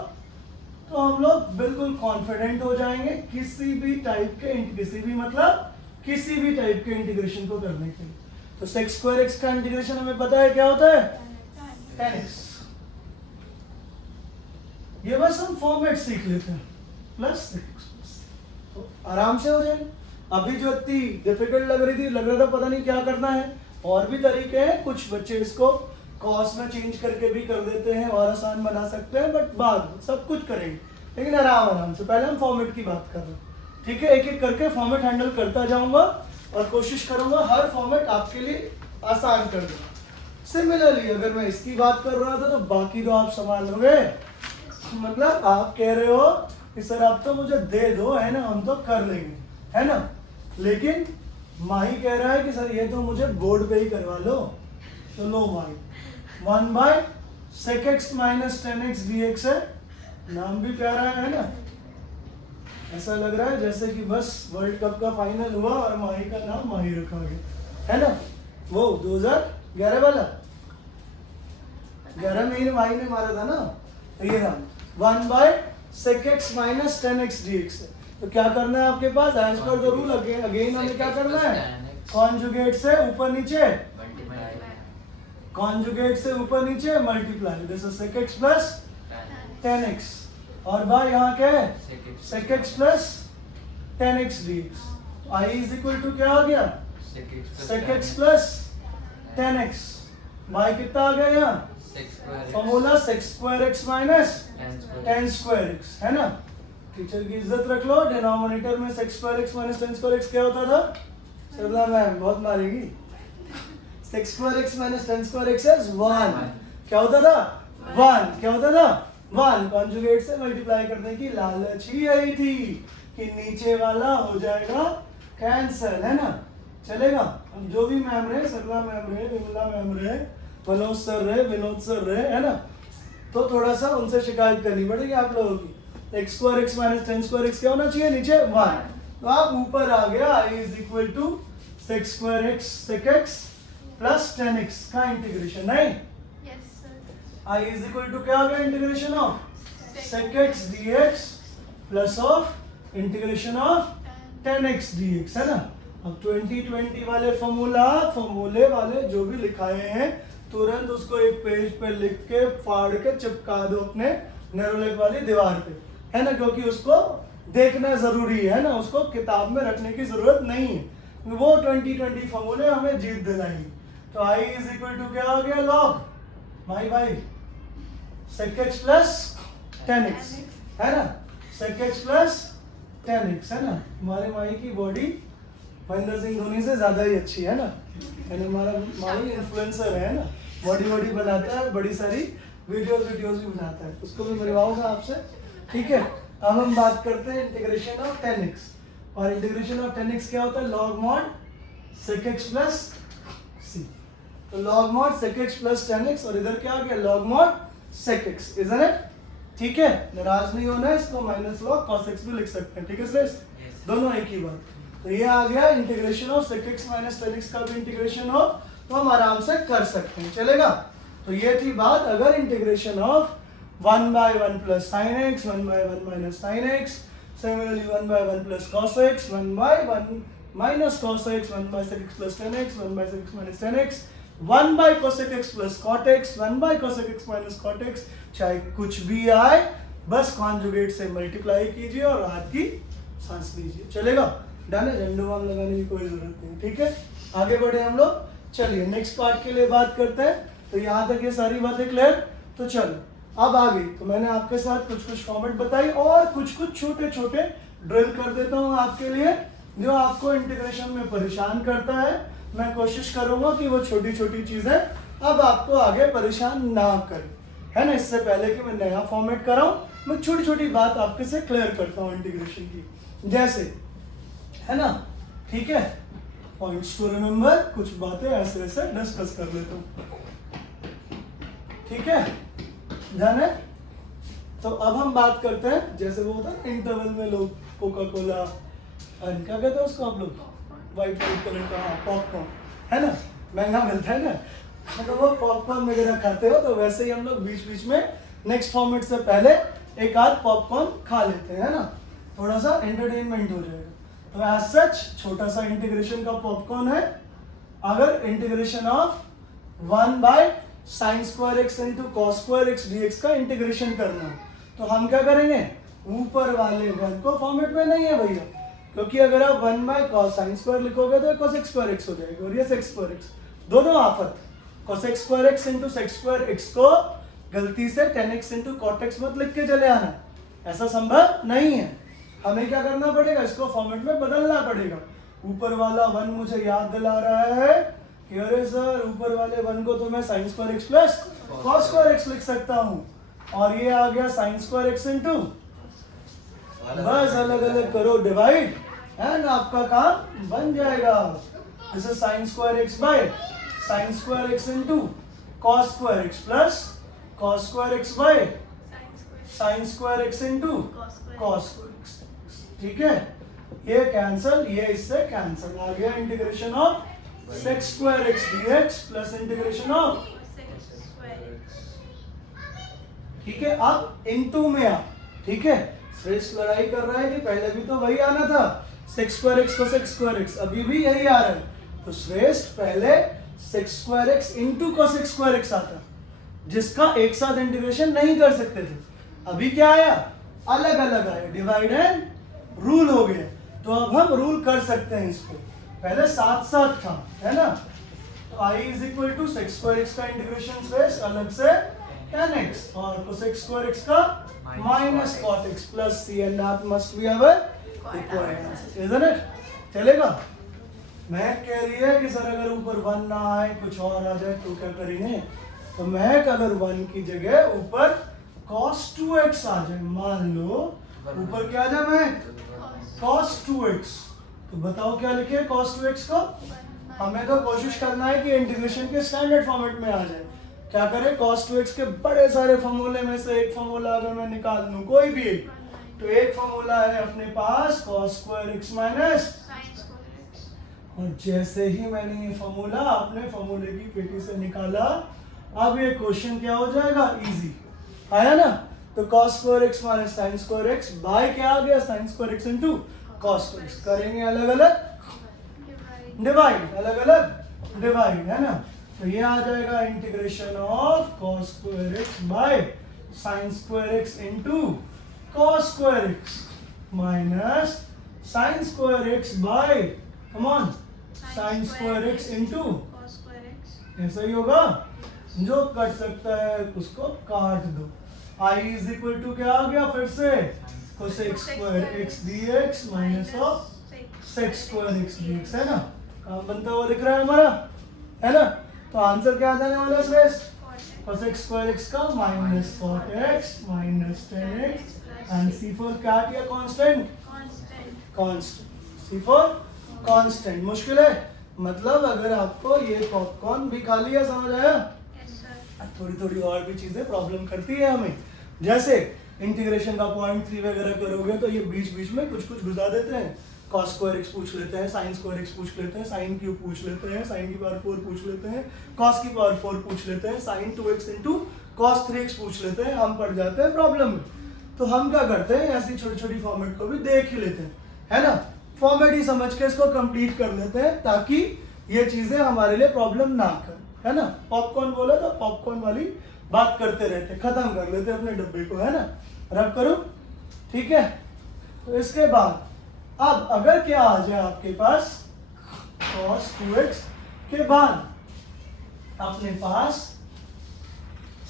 तो हम लोग बिल्कुल कॉन्फिडेंट हो जाएंगे किसी भी टाइप के, किसी भी मतलब किसी भी टाइप के इंटीग्रेशन को करने के लिए। तो sec स्क्वायर एक्स का इंटीग्रेशन हमें पता है क्या होता है, tan x। ये बस हम फॉर्मेट सीख लेते हैं, प्लस तो आराम से हो जाए। अभी जो इतनी डिफिकल्ट लग रही थी, लग रहा था पता नहीं क्या करना है, और भी तरीके हैं, कुछ बच्चे इसको कॉस में चेंज करके भी कर देते हैं और आसान बना सकते हैं, बट बाद में सब कुछ करेंगे, लेकिन आराम आराम से। पहले हम फॉर्मेट की बात कर रहे हैं, ठीक है, एक एक करके फॉर्मेट हैंडल करता जाऊंगा और कोशिश करूंगा हर फॉर्मेट आपके लिए आसान कर दूंगा। सिमिलरली अगर मैं इसकी बात कर रहा था तो बाकी तो आप संभाल लोगे, मतलब आप कह रहे हो कि सर आप तो मुझे दे दो है ना, हम तो कर लेंगे है ना, लेकिन माही कह रहा है कि सर ये तो मुझे बोर्ड पे ही करवा लो, तो लो भाई 1 by sec x minus ten x d x है, नाम भी प्यारा है ना, ऐसा लग रहा है जैसे कि बस वर्ल्ड कप का फाइनल हुआ और माही का नाम माही रखा गया है ना, वो 2011 वाला 11 में ही माही ने मारा था ना। तो ये नाम 1 by sec x minus ten x d x है, तो क्या करना है आपके पास, as per the rule again हमें क्या करना है, कॉन्जुगेट से ऊपर नीचे, multiply कॉन्जुगेट से ऊपर नीचे multiply, this is sec x plus tan 10x, और बाय यहाँ क्या है sec x sec x plus 10x dx। तो i इज इक्वल टू क्या आ गया, sec x plus 10x, bye कितना आ गया यहाँ, sec square x formula sec square x minus tan square 10 square x है ना। टीचर की इज्जत रख लो, डिनोमिनेटर में sec square x minus 10 square x क्या होता था, सरला मैम बहुत मारेगी, sec square x minus 10 square x is 1, क्या होता था 1, क्या होता था 1, कॉन्जुगेट से मल्टीप्लाई करने की लालच ही यही थी कि नीचे वाला हो जाएगा कैंसल है ना, चलेगा। अब जो भी मैम रहे, सरला मैम रहे, विमला मैम रहे, मनोज सर रहे, विनोद सर रहे, है ना, तो थोड़ा सा उनसे शिकायत करनी पड़ेगी आप लोगों की। x square x minus 10 square x क्या होना चाहिए, नीचे 1, तो आप ऊपर आ गया i is equal to sec square x sec x plus 10x का इंटीग्रेशन, नहीं Yes, sir. i is equal to क्या आ गया, integration of sec x dx plus of integration of 10x dx है ना। अब 2020 वाले फॉर्मूले वाले जो भी लिखाए हैं तुरंत उसको एक पेज पे लिख के फाड़ के चिपका दो अपने नेरोलेक वाली दीवार पे, है ना, क्योंकि उसको देखना जरूरी है ना, उसको किताब में रखने की जरूरत नहीं है, वो 2020 फॉर्मूले हमें जीत दिलाएंगे। तो i इज इक्वल टू क्या हो गया, लॉग भाई sec x प्लस 10x है ना, sec x प्लस 10x है ना, हमारे माई की बॉडी महेंद्र सिंह धोनी से ज्यादा ही अच्छी है ना, यानी हमारा माली इन्फ्लुएंसर है ना, बॉडी वॉडी बनाता है, बड़ी सारी वीडियोस भी बनाता है, उसको भी मिलवाऊंगा आपसे, ठीक है। अब हम बात करते हैं इंटीग्रेशन ऑफ 10x, और इंटीग्रेशन ऑफ 10x क्या होता है, log mod sec x plus c। तो log mod sec x plus 10x, और इधर क्या आ गया, log mod sec x, isn't it, ठीक है। नाराज नहीं होना है, इसको माइनस लॉग cos x भी लिख सकते हैं, ठीक है श्रेष्ठ, दोनों एक ही बात। तो ये आ गया integration of sec x minus 10x का भी इंटीग्रेशन हो तो हम आराम से कर सकते हैं, चलेगा। तो ये थी बात, अगर integration of 1/1 plus sin x, 1/1 minus sin x, similarly 1/1 plus cos x, 1/1 minus cos x, 1/sec x plus 10x, 1/sec x minus 10x, 1/cosec x plus cot x, 1/cosec x minus cot x, चाहे कुछ भी आए बस conjugate से multiply कीजिए और हाथ की सांस लीजिए, चलेगा। डन है, झंडू बाम लगाने की कोई जरूरत नहीं, ठीक है। आगे बढ़े हम लोग, चलिए नेक्स्ट पार्ट के लिए बात करते हैं। तो यहाँ तक ये सारी बातें क्लियर, तो चलो अब आगे। तो मैंने आपके साथ कुछ कुछ फॉर्मेट बताई और कुछ कुछ छोटे छोटे ड्रिल कर देता हूँ आपके लिए, जो आपको इंटीग्रेशन में परेशान करता है। मैं कोशिश करूंगा कि वो छोटी छोटी चीजें अब आपको आगे परेशान ना करें, है ना। इससे पहले कि मैं नया फॉर्मेट कराऊं, मैं छोटी छोटी बात आपके से क्लियर करता हूँ इंटीग्रेशन की, जैसे, है ना, ठीक है। पॉइंट्स टू रिमेम्बर, कुछ बातें ऐसे ऐसे डिस्कस कर लेता हूँ, ठीक है, जाने। तो अब हम बात करते हैं, जैसे वो होता है ना इंटरवल में लोग कोका कोला, क्या कहते हैं उसको आप लोग, वाइट कलर का पॉपकॉर्न, है ना, महंगा मिलता है ना, तो वो पॉपकॉर्न वगैरह खाते हो, तो वैसे ही हम लोग बीच बीच में नेक्स्ट फॉर्मेट से पहले एक आध पॉपकॉर्न खा लेते हैं, है ना, थोड़ा सा एंटरटेनमेंट हो जाएगा। तो एज सच छोटा सा इंटीग्रेशन का पॉपकॉर्न है। अगर integration of 1/sin square x into cos square x dx का इंटीग्रेशन करना है, तो हम क्या करेंगे, ऊपर वाले वन को फॉर्मेट में नहीं है भैया, क्योंकि अगर आप 1/cos sin square लिखोगे तो cos x square x हो जाएगा, और ये sec square x, दोनों आफत। cos x square x into sec square x को गलती से 10x into cot x मत लिख के चले आना, ऐसा संभव नहीं है। हमें क्या करना पड़ेगा, इसको फॉर्मेट में बदलना पड़ेगा। ऊपर वाला वन मुझे याद दिला रहा है कि अरे सर ऊपर वाले वन को तो मैं sin square x plus cos square x लिख सकता हूँ, और ये आ गया sin square x into, बस अलग अलग करो डिवाइड, एंड आपका काम बन जाएगा। This is sin square x by sin square x into cos square x plus cos square x by sin square x into cos square x, ठीक है। ये कैंसल, ये इससे कैंसल, आ गया integration of sec square x dx plus integration of, ठीक है। अब into में आ, ठीक है। श्रेष्ठ लड़ाई कर रहा है कि पहले भी तो वही आना था, sec square x cosec square x, अभी भी यही आ रहा है। तो श्रेष्ठ पहले sec square x into cosec square x आता, जिसका एक साथ इंटीग्रेशन नहीं कर सकते थे। अभी क्या आया, अलग अलग आया, डिवाइड एंड रूल हो गया। तो अब हम रूल कर सकते हैं इसको, पहले साथ साथ था, है ना। तो i is equal to sec square x का इंटीग्रेशन श्रेष्ठ अलग से tan x, और cosec square x का minus cot x plus c, and that must be our equivalent answer, isn't it? चलेगा। मैं कह रही है कि सर अगर ऊपर 1 ना आए, कुछ और आ जाए तो क्या करेंगे, तो मैं अगर 1 की जगह ऊपर cos 2x आ जाए, मान लो ऊपर क्या आ जाए, मैं cos 2x, तो बताओ क्या लिखे cos 2x को। हमें तो कोशिश करना है कि इंटीग्रेशन के स्टैंडर्ड फॉर्मेट में आ जाए। क्या करें, cos 2x के बड़े सारे फॉर्मूले में से एक फॉर्मूला अगर मैं निकाल लूं, कोई भी एक, तो एक फॉर्मूला है अपने पास cos square x माइनस, और जैसे ही मैंने ये फॉर्मूला अपने फॉर्मूले की पेटी से निकाला, अब ये क्वेश्चन क्या हो जाएगा, इजी आया ना। तो cos square x minus sin square x by क्या आ गया, sin square x into cos square x, करेंगे अलग अलग डिवाइड, अलग अलग डिवाइड, है ना। तो ये आ जाएगा integration of cos square x by sin square x into cos square x minus sin square x by, come on, sin square x into, ऐसा ही होगा, जो कट सकता है उसको काट दो। i इज इक्वल टू क्या आ गया फिर से, cosec square x dx minus of sec square x dx, है ना? काम बनता हुआ दिख रहा है हमारा, है ना? तो आंसर क्या आ जाने वाला है श्रेष्ठ? cosec square x का minus cot x minus 10x and c for cat या constant? constant. c for constant. मुश्किल है, मतलब अगर आपको ये पॉपकॉर्न भी खा लिया, समझ आया? थोड़ी थोड़ी और भी चीजें प्रॉब्लम करती है हमें, जैसे इंटीग्रेशन का 0.3 वगैरह करोगे तो ये बीच बीच में कुछ कुछ घुसा देते हैं, cos स्क्वायर x पूछ लेते हैं, sin स्क्वायर x पूछ लेते हैं, sin क्यूब पूछ लेते हैं, sin की पावर 4 पूछ लेते हैं, cos की पावर 4 पूछ लेते हैं, sin 2x into cos 3x पूछ लेते हैं, हम पड़ जाते हैं प्रॉब्लम में। तो हम क्या करते हैं, ऐसी छोटी छोटी फॉर्मेट को भी देख ही लेते हैं, है ना? फॉर्मेट ही समझ के इसको कंप्लीट कर लेते हैं ताकि ये चीजें हमारे लिए प्रॉब्लम ना कर, है ना? पॉपकॉर्न बोला तो पॉपकॉर्न वाली बात करते रहते, खत्म कर लेते अपने डब्बे को, है ना? रब करो, ठीक है? तो इसके बाद अब अगर क्या आ जाए आपके पास cos 2x के बाद अपने पास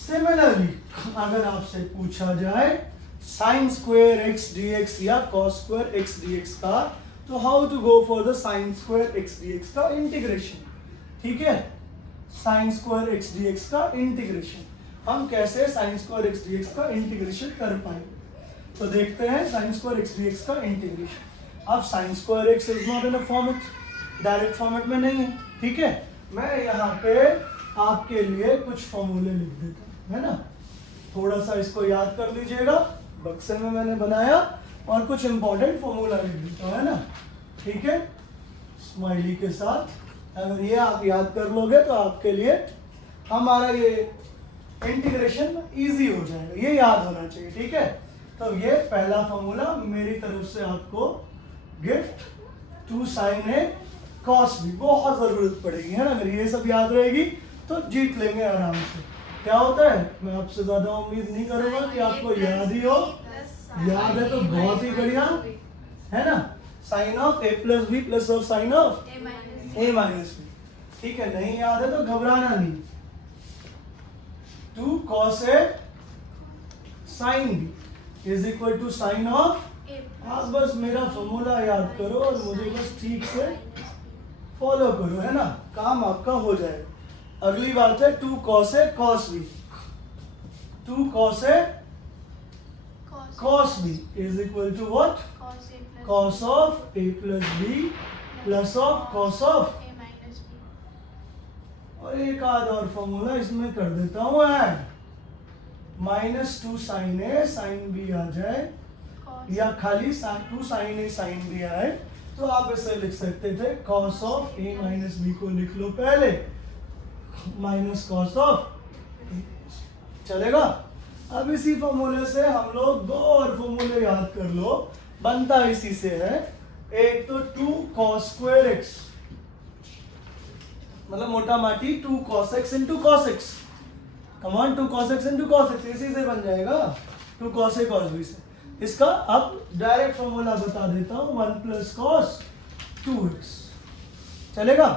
सिमिलरली अगर आपसे पूछा जाए sin स्क्वायर x dx या cos स्क्वायर x dx का, तो how to go for the sin square x dx का इंटीग्रेशन, ठीक है? sin स्क्वायर x dx का इंटीग्रेशन हम कैसे sin स्क्वायर x dx का इंटीग्रेशन कर पाएंगे? तो देखते हैं sin स्क्वायर x dx का इंटीग्रेशन। अब sin square x is not in a format, direct format में नहीं है, ठीक है? मैं यहाँ पे आपके लिए कुछ फॉर्मूले लिख देता हूँ, है ना? थोड़ा सा इसको याद कर लीजिएगा, बक्से में मैंने बनाया और कुछ इंपॉर्टेंट फॉर्मूला लिख देता हूँ, है ना? ठीक है, स्माइली के साथ। अगर ये आप याद कर लोगे तो आपके लिए हमारा ये इंटीग्रेशन इजी हो जाएगा, ये याद होना चाहिए, ठीक है? तो ये पहला फॉर्मूला मेरी तरफ से आपको gift, 2 sin a cos b, बहुत जरूरत पड़ेगी, है ना? अगर ये सब याद रहेगी तो जीत लेंगे आराम से। क्या होता है, मैं आपसे ज्यादा उम्मीद नहीं करूंगा कि आपको याद ही हो, याद है तो बहुत ही बढ़िया, है ना? Sine of a plus b plus of sine of a minus b, ठीक है? नहीं याद है तो घबराना नहीं, 2 cos a sin b is equal to sine of, आप बस मेरा फॉर्मूला याद करो और मुझे बस ठीक से फॉलो करो, है ना? काम आपका हो जाएगा। अगली बात है 2 cos a cos b, 2 cos a cos b is equal to what? cos of a plus b plus of cos of, और एक आध और फॉर्मूला इसमें कर देता हूँ add, -2 sin a sin b आ जाए, या खाली 2 sin a sin b आए तो आप इसे लिख सकते थे cos of a minus b को लिख लो पहले, माइनस cos of, चलेगा? अब इसी फॉर्मूले से हम लोग दो और फॉर्मूले याद कर लो, बनता इसी से है। एक तो 2 cos square x, मतलब मोटा माटी 2 cos x into cos x, कमान 2 cos x into cos x, इसी से बन जाएगा 2 cos a cos b से। इसका अब डायरेक्ट फॉर्मूला बता देता हूँ, 1 प्लस cos 2x, चलेगा?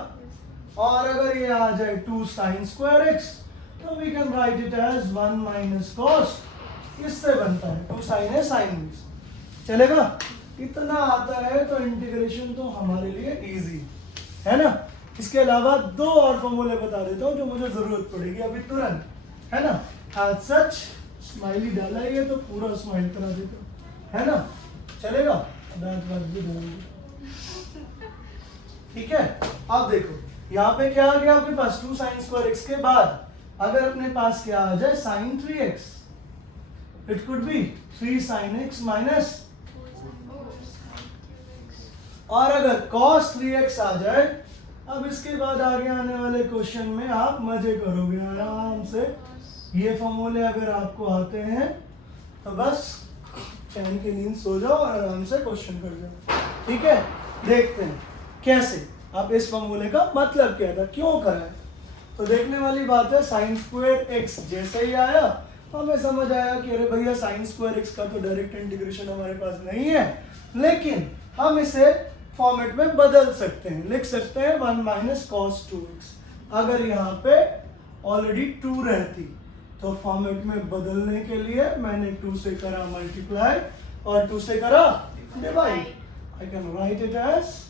और अगर ये आ जाए 2 sin square x, तो we can write it as 1 minus cos, इससे बनता है 2 sin a sin b, चलेगा? इतना आता है तो इंटीग्रेशन तो हमारे लिए इजी है ना? इसके अलावा दो और फॉर्मूले बता देता हूँ जो मुझे जरूरत पड़ेगी अभी तुरंत, है ना? आज सच स्माइली डाला ही है तो पूरा स्माइल करा देता हूँ, है ना? चलेगा? दांत वांत भी डालेंगे, ठीक है? अब देखो यहाँ पे क्या आ गया आपके पास, 2 sin square x के बाद अगर अपने पास क्या आ जाए sin 3x, it could B 3 sin x minus, और अगर cos 3x आ जाए, अब इसके बाद आगे आने वाले क्वेश्चन में आप मजे करोगे आराम से। ये फॉर्मूले अगर आपको आते हैं तो बस चैन की नींद सो जाओ और आराम से क्वेश्चन कर जाओ, ठीक है? देखते हैं कैसे, आप इस फॉर्मूले का मतलब क्या था, क्यों करा है। तो देखने वाली बात है, साइन स्क्वायर एक्स जैसे ही आया हमें समझ आया कि अरे भैया साइन स्क्वायर एक्स का तो डायरेक्ट इंटीग्रेशन हमारे पास नहीं है, लेकिन हम इसे फॉर्मेट में बदल सकते हैं, लिख सकते हैं 1 माइनस cos 2x। अगर यहाँ पे ऑलरेडी 2 रहती तो फॉर्मेट में बदलने के लिए मैंने 2 से करा मल्टीप्लाई और 2 से करा divide. I can write it as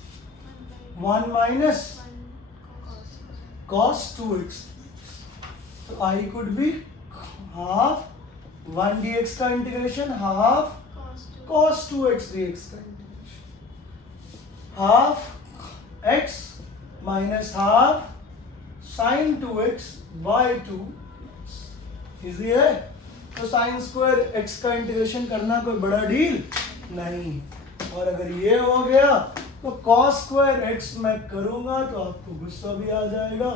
1 minus cos 2x. So I could be half 1 dx का integration half cos 2x dx का integration half x minus half sin 2x by 2 easy है. तो साइन स्क्वायर x का integration करना कोई बड़ा deal नहीं. और अगर ये हो गया तो cos स्क्वायर x मैं करूंगा तो आपको गुस्सा भी आ जाएगा,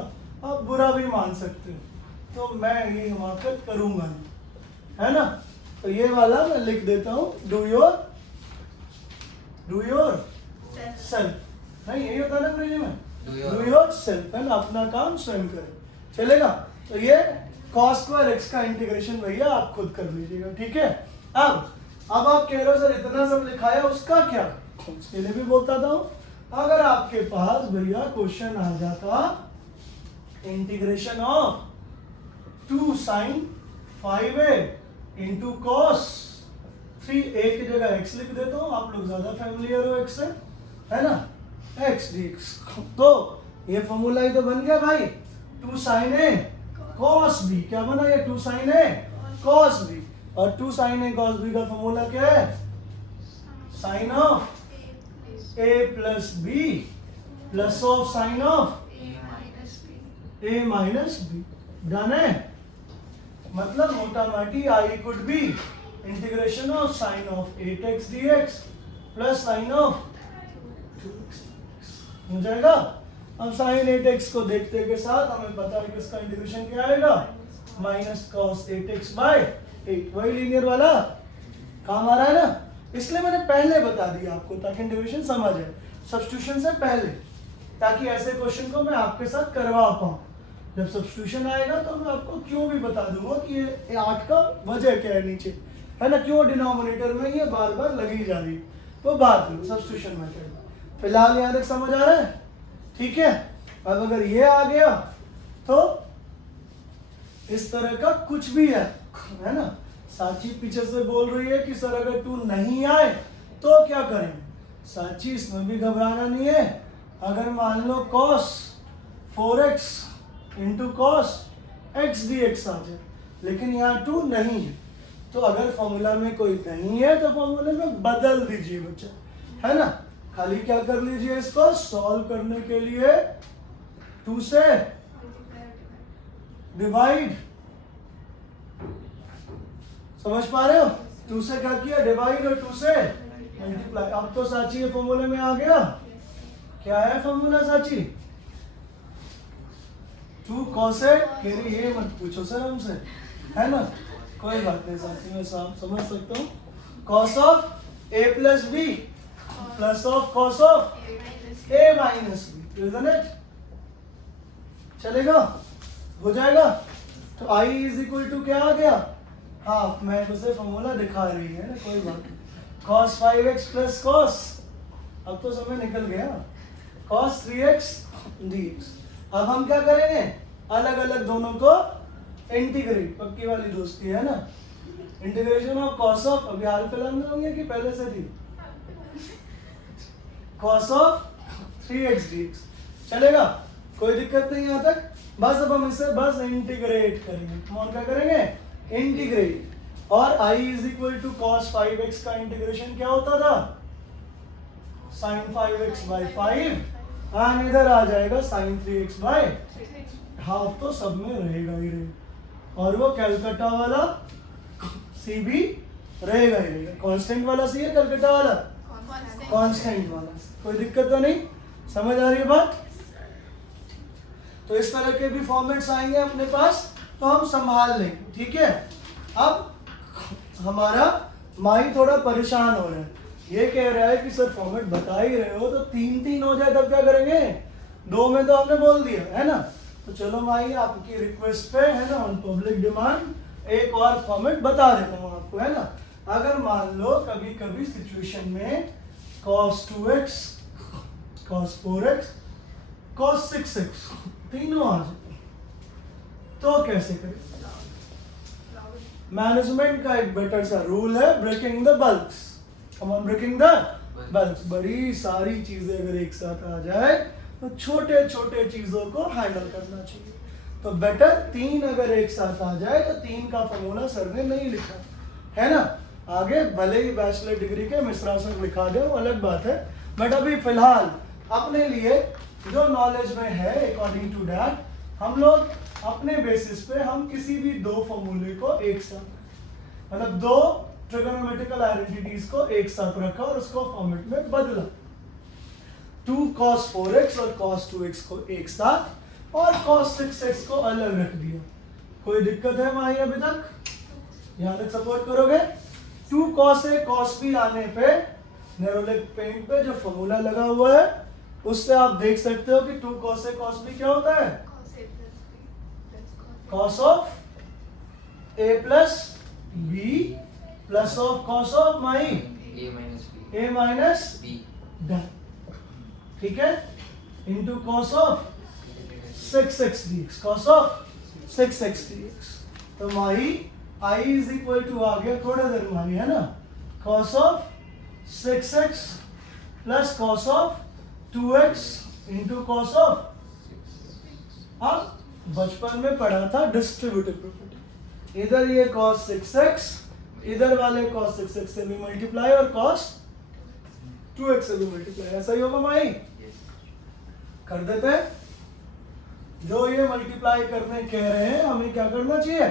आप बुरा भी मान सकते हो, तो मैं ये हिमाकत करूंगा नहीं, है ना. तो ये वाला मैं लिख देता हूँ, डू योर सेल्फ. नहीं यही होता है ना अंग्रेजी में, डू योर सेल्फ, है ना, अपना काम स्वयं करें. चलेगा. तो ये cos स्क्वायर x का इंटीग्रेशन भैया आप खुद कर लीजिएगा. ठीक है. अब आप कह रहे हो सर इतना सब लिखाया उसका क्या, उसके लिए भी बोलता था हूँ. अगर आपके पास भैया क्वेश्चन आ जाता integration of 2 sin 5a into cos 3a की जगह x लिख देता हूँ, आप लोग ज्यादा फैमिलियर हो x से, है ना, x dx. तो ये फॉर्मूला ही तो बन गया भाई, 2 sin a cos b. क्या बना ये, 2 sin a cos b. और 2 sin a cos b का फॉर्मूला क्या है, sin of a plus b plus of sin of a minus b. Done है. मतलब मोटा माटी I could be integration of sine of 8x dx plus sign of 2x हो जाएगा. अब साइन 8x को देखते के साथ हमें पता है कि इसका इंटीग्रेशन क्या आएगा, माइनस cos 8x बाय 8. वही लीनियर वाला काम आ रहा है ना, इसलिए मैंने पहले बता दिया आपको ताकि इंटीग्रेशन समझ आए सब्स्टिट्यूशन से पहले, ताकि ऐसे क्वेश्चन को मैं आपके साथ करवा पाऊँ. जब सब्स्टिट्यूशन आएगा तो मैं आपको क्यों भी बता दूंगा कि ये 8 का वजह क्या है नीचे, है ना, क्यों डिनोमिनेटर में ये बार बार लगी जा रही है, तो बात लो सब्स्टिट्यूशन मेथड. फिलहाल यहाँ तक समझ आ रहा है. ठीक है. अब अगर ये आ गया तो इस तरह का कुछ भी है ना. साची पीछे से बोल रही है कि सर अगर 2 नहीं आए तो क्या करेंगे. साची इसमें भी घबराना नहीं है. अगर मान लो cos 4x into cos x dx आ जाए, लेकिन यहाँ 2 नहीं है, तो अगर फॉर्मूला में कोई नहीं है तो फॉर्मूले में बदल दीजिए बच्चा, है ना. खाली क्या कर लीजिए, इसको सॉल्व करने के लिए 2 से डिवाइड. समझ पा रहे हो, 2 से क्या किया डिवाइड और 2 से मल्टीप्लाई. अब तो साची ये फॉर्मूले में आ गया. क्या है फॉर्मूला साची, 2 cos a. कह रही ये मत पूछो सर हमसे, है ना, कोई बात नहीं साथी, मैं समझ सकता हूँ. cos of a plus b plus of cos of a minus b, isn't it. चलेगा, हो जाएगा. तो i इज इक्वल टू क्या आ गया, हाफ. मैं उसे फॉर्मूला दिखा रही है ना, कोई बात नहीं. cos 5x प्लस cos, अब तो समय निकल गया, cos 3x dx. अब हम क्या करेंगे, अलग अलग दोनों को इंटीग्रेट, पक्की वाली दोस्ती है ना. इंटीग्रेशन ऑफ cos ऑफ, अभी हाल फिलहाल में होंगे कि पहले से थी, cos ऑफ 3x dx. चलेगा, कोई दिक्कत नहीं यहाँ तक. बस अब हम इसे बस इंटीग्रेट करेंगे. कौन क्या करेंगे, इंटीग्रेट. और i is equal to cos 5x का इंटीग्रेशन क्या होता था, sin 5x बाई 5, एंड इधर आ जाएगा sin 3x बाई हाफ. तो सब में रहेगा ही रहेगा, और वो कैलकाटा वाला c भी रहेगा ही रहेगा. कांस्टेंट वाला c है, कैलकाटा वाला कांस्टेंट वाला. कोई दिक्कत तो नहीं, समझ आ रही है बात. तो इस तरह के भी फॉर्मेट्स आएंगे अपने पास, तो हम संभाल लेंगे. ठीक है. अब हमारा माइंड थोड़ा परेशान हो रहा है, ये कह रहा है कि सर फॉर्मेट बता ही रहे हो तो 3-3 हो जाए तब क्या करेंगे, 2 में तो आपने बोल दिया है ना. तो चलो भाई आपकी रिक्वेस्ट पे, है ना, ऑन पब्लिक डिमांड एक और फॉर्मेट बता देता हूँ आपको, है ना. अगर मान लो कभी कभी सिचुएशन में cos 2x cos 4x cos 6x तीनों आ जाए तो कैसे करें. मैनेजमेंट का एक बेटर सा रूल है, breaking the bulks. Come on, breaking the बस बड़ी सारी चीजें अगर एक साथ आ जाए तो छोटे छोटे चीजों को हैंडल करना चाहिए। तो बेटर 3 अगर एक साथ आ जाए तो 3 का फॉर्मूला सर ने नहीं लिखा है ना। आगे भले ही बैचलर डिग्री के मिश्रा सर लिखा दे वो अलग बात है, बट अभी फिलहाल अपने लिए जो नॉलेज में है अकॉर्डिंग टू दैट हम लोग अपने बेसिस पे हम किसी भी 2 फॉर्मूले को एक साथ मतलब 2 ट्रिगोनोमेट्रिकल आइडेंटिटीज को एक साथ रखा और उसको फॉर्मेट में बदला। 2 cos 4x और cos 2x को एक साथ और cos 6x को अलग रख दिया। कोई दिक्कत है वहां अभी तक? यहां तक सपोर्ट करोगे? 2 cos a cos b आने पे नेरोलेक पेंट पे जो फॉर्मूला लगा हुआ है उससे आप देख सकते हो कि 2 cos a cos b क्या होता है? cos of a plus b plus of cos of my a a minus b done, ठीक है, into cos of 6x dx, cos of 6x dx। तो माही I is equal to आ गया थोड़ा देर माही है ना, cos of 6x plus cos of 2x into cos of, अब बचपन में पढ़ा था डिस्ट्रीब्यूटिव प्रॉपर्टी, इधर ये cos 6x इधर वाले cos 6x से भी मल्टीप्लाई और cos 2x से भी मल्टीप्लाई, ऐसा ही होगा माही? कर देते हैं। जो ये मल्टीप्लाई करने कह रहे हैं हमें क्या करना चाहिए?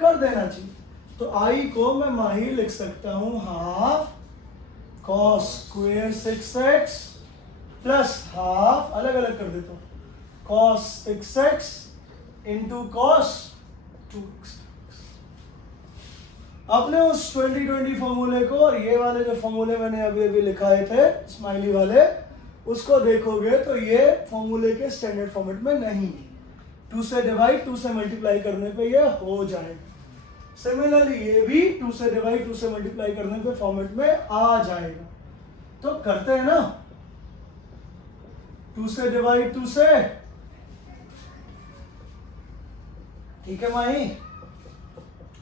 कर देना चाहिए। तो I को मैं माही लिख सकता हूं half cos square 6x plus half अलग अलग कर देता हूं cos 6x into cos 2x। अपने उस 2020 फॉर्मूले को और ये वाले जो फॉर्मूले मैंने अभी अभी लिखाए थे स्माइली वाले उसको देखोगे तो ये फॉर्मूले के स्टैंडर्ड फॉर्मेट में नहीं, 2 से डिवाइड 2 से मल्टीप्लाई करने पे ये हो जाएगा। सिमिलरली ये भी 2 से डिवाइड 2 से मल्टीप्लाई करने पे फॉर्मेट में आ जाएगा। तो करते हैं ना, 2 से डिवाइड 2 से, ठीक है माही?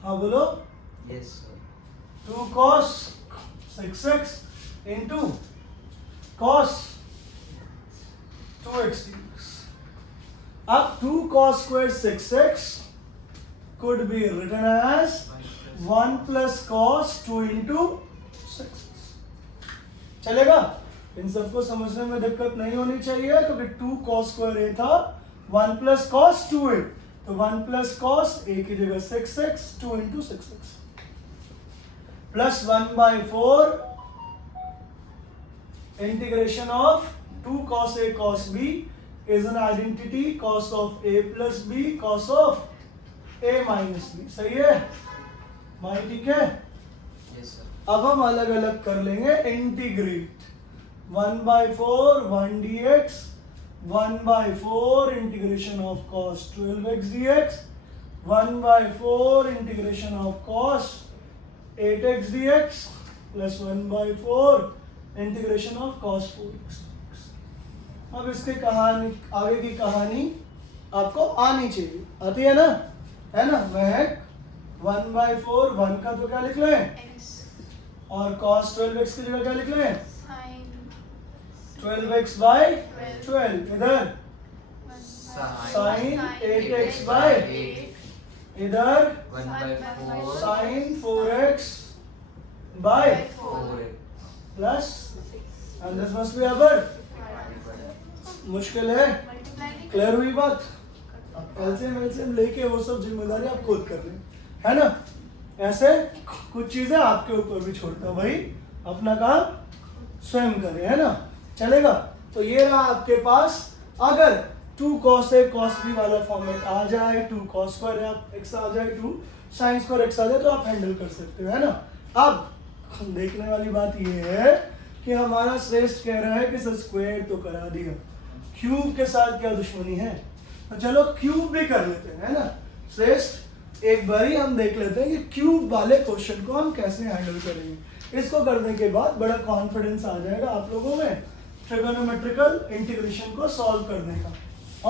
हाँ बोलो। yes 2 cos 6x into cos 2x dx। अब 2 cos square 6x could be written as 1 plus cos 2 into 6x। चलेगा? इन सबको समझने में दिक्कत नहीं होनी चाहिए क्योंकि 2 cos square a था, 1 plus cos 2a, तो 1 plus cos a की जगह 6x, 2 into 6x plus 1 by 4 integration of 2 cos a cos b is an identity cos of a plus b cos of a minus b। सही है भाई? ठीक है। yes sir अब हम अलग अलग कर लेंगे integrate 1 by 4 1 dx 1 by 4 integration of cos 12x dx 1 by 4 integration of cos 8x dx plus 1 by 4 integration of cos 4x dx। अब इसके कहानी आगे की कहानी आपको आनी चाहिए, आती है ना? है ना? वह 1 by 4 1 का तो क्या लिख लें X और cos 12x की जगह क्या लिख लें sin 12x by 12, इधर sin 8x by 8 इधर 1 by 4 sin 4x by 4 plus and this must be above। मुश्किल है? क्लियर हुई बात? एलसीएम लेके वो सब जिम्मेदारी आप खुद कर लें, है ना? ऐसे कुछ चीजें आपके ऊपर भी छोड़ता हूं भाई, अपना काम स्वयं करें, है ना? चलेगा? तो ये रहा आपके पास, अगर 2 cos a cos b वाला फॉर्मेट आ जाए, 2 cos square x आ जाए, 2 sin square x आ जाए तो आप हैंडल कर सकते हो, है ना? अब देखने वाली बात ये है कि हमारा श्रेष्ठ कह रहा है कि सर स्क्वायर तो करा दिया, क्यूब के साथ क्या दुश्मनी है? तो चलो क्यूब भी कर लेते हैं, है ना? श्रेष्ठ एक बार ही हम देख लेते हैं कि क्यूब वाले क्वेश्चन को हम कैसे हैंडल करेंगे। इसको करने के बाद बड़ा कॉन्फिडेंस आ जाएगा आप लोगों में ट्रिगोनोमेट्रिकल इंटीग्रेशन को सॉल्व करने का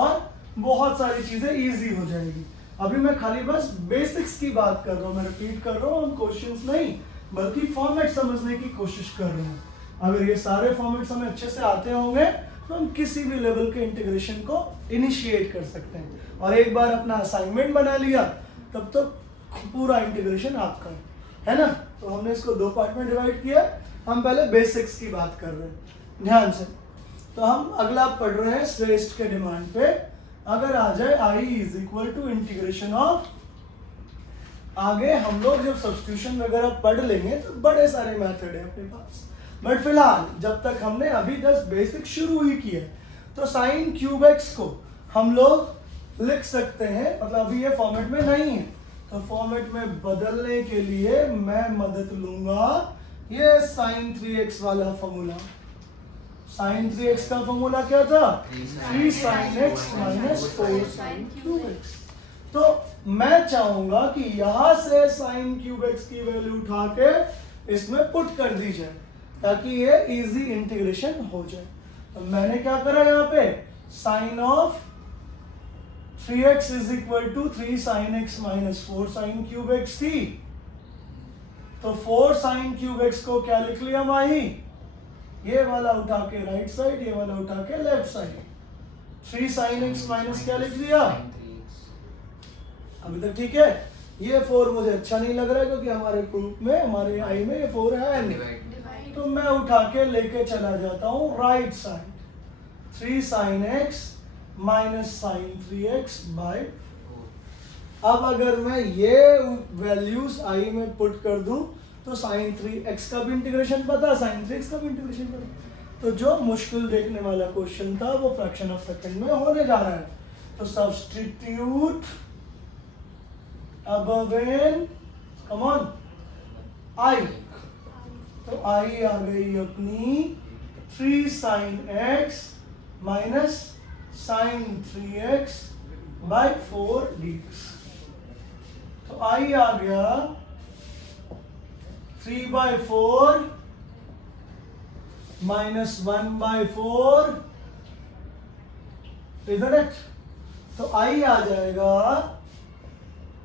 और बहुत सारी चीजें इजी हो जाएगी। अभी मैं खाली बस बेसिक्स की बात कर रहा हूँ, मैं रिपीट कर रहा हूँ, हम क्वेश्चंस नहीं बल्कि फॉर्मेट समझने की कोशिश कर रहे हैं। अगर ये सारे फॉर्मेट्स हमें अच्छे से आते होंगे तो हम किसी भी लेवल के इंटीग्रेशन को इनिशिएट कर सकते हैं। और एक बार अपना असाइनमेंट बना लिया तब तो पूरा इंटीग्रेशन आपका है ना। तो हमने इसको दो पार्ट में डिवाइड किया। हम पहले बेसिक्स की बात कर रहे हैं ध्यान से। तो हम अगला पढ़ रहे हैं श्रेष्ठ के डिमांड पे। अगर आ जाए I is equal to integration of, आगे हम लोग जब सब्स्टिट्यूशन वगैरह पढ़ लेंगे तो बड़े सारे मेथड है अपने पास, बट फिलहाल जब तक हमने अभी 10 बेसिक शुरू ही किया तो साइन क्यूब एक्स को हम लोग लिख सकते हैं, मतलब अभी ये फॉर्मेट में नहीं है तो फॉर्मेट में बदलने के लिए मैं मदद लूंगा ये साइन 3x वाला फॉर्मूला। साइन 3x का फॉर्मूला क्या था? 3 sin x minus 4 sin cube x। तो मैं चाहूंगा कि यहां से साइन क्यूब x की वैल्यू उठा के इसमें पुट कर दी जाए ताकि ये इजी इंटीग्रेशन हो जाए। तो मैंने क्या करा यहाँ पे, sine of 3x is equal to 3 sin x minus 4 sin cube x थी, तो 4 sin क्यूब x को क्या लिख लिया माही, ये वाला उठा के राइट साइड, ये वाला उठा के left side. 3 sin x minus क्या लिख दिया, अभी तक ठीक है। ये 4 मुझे अच्छा नहीं लग रहा है क्योंकि हमारे प्रूफ में, हमारे आई में ये 4 है नहीं, तो मैं उठा के लेके चला जाता हूँ right side. 3 sin x minus sine 3x by 4। अब अगर मैं ये वैल्यूज आई में पुट कर दूं तो साइन 3x का भी इंटीग्रेशन पता, साइन 3x का भी इंटीग्रेशन पता। तो जो मुश्किल देखने वाला क्वेश्चन था वो फ्रैक्शन ऑफ सेकंड में होने जा रहा है। तो substitute above n, come on, I, तो I आ गई अपनी 3 sin x minus sine 3x by 4 dx। तो I आ गया 3/4 माइनस 1/4, isn't it? तो I आ जाएगा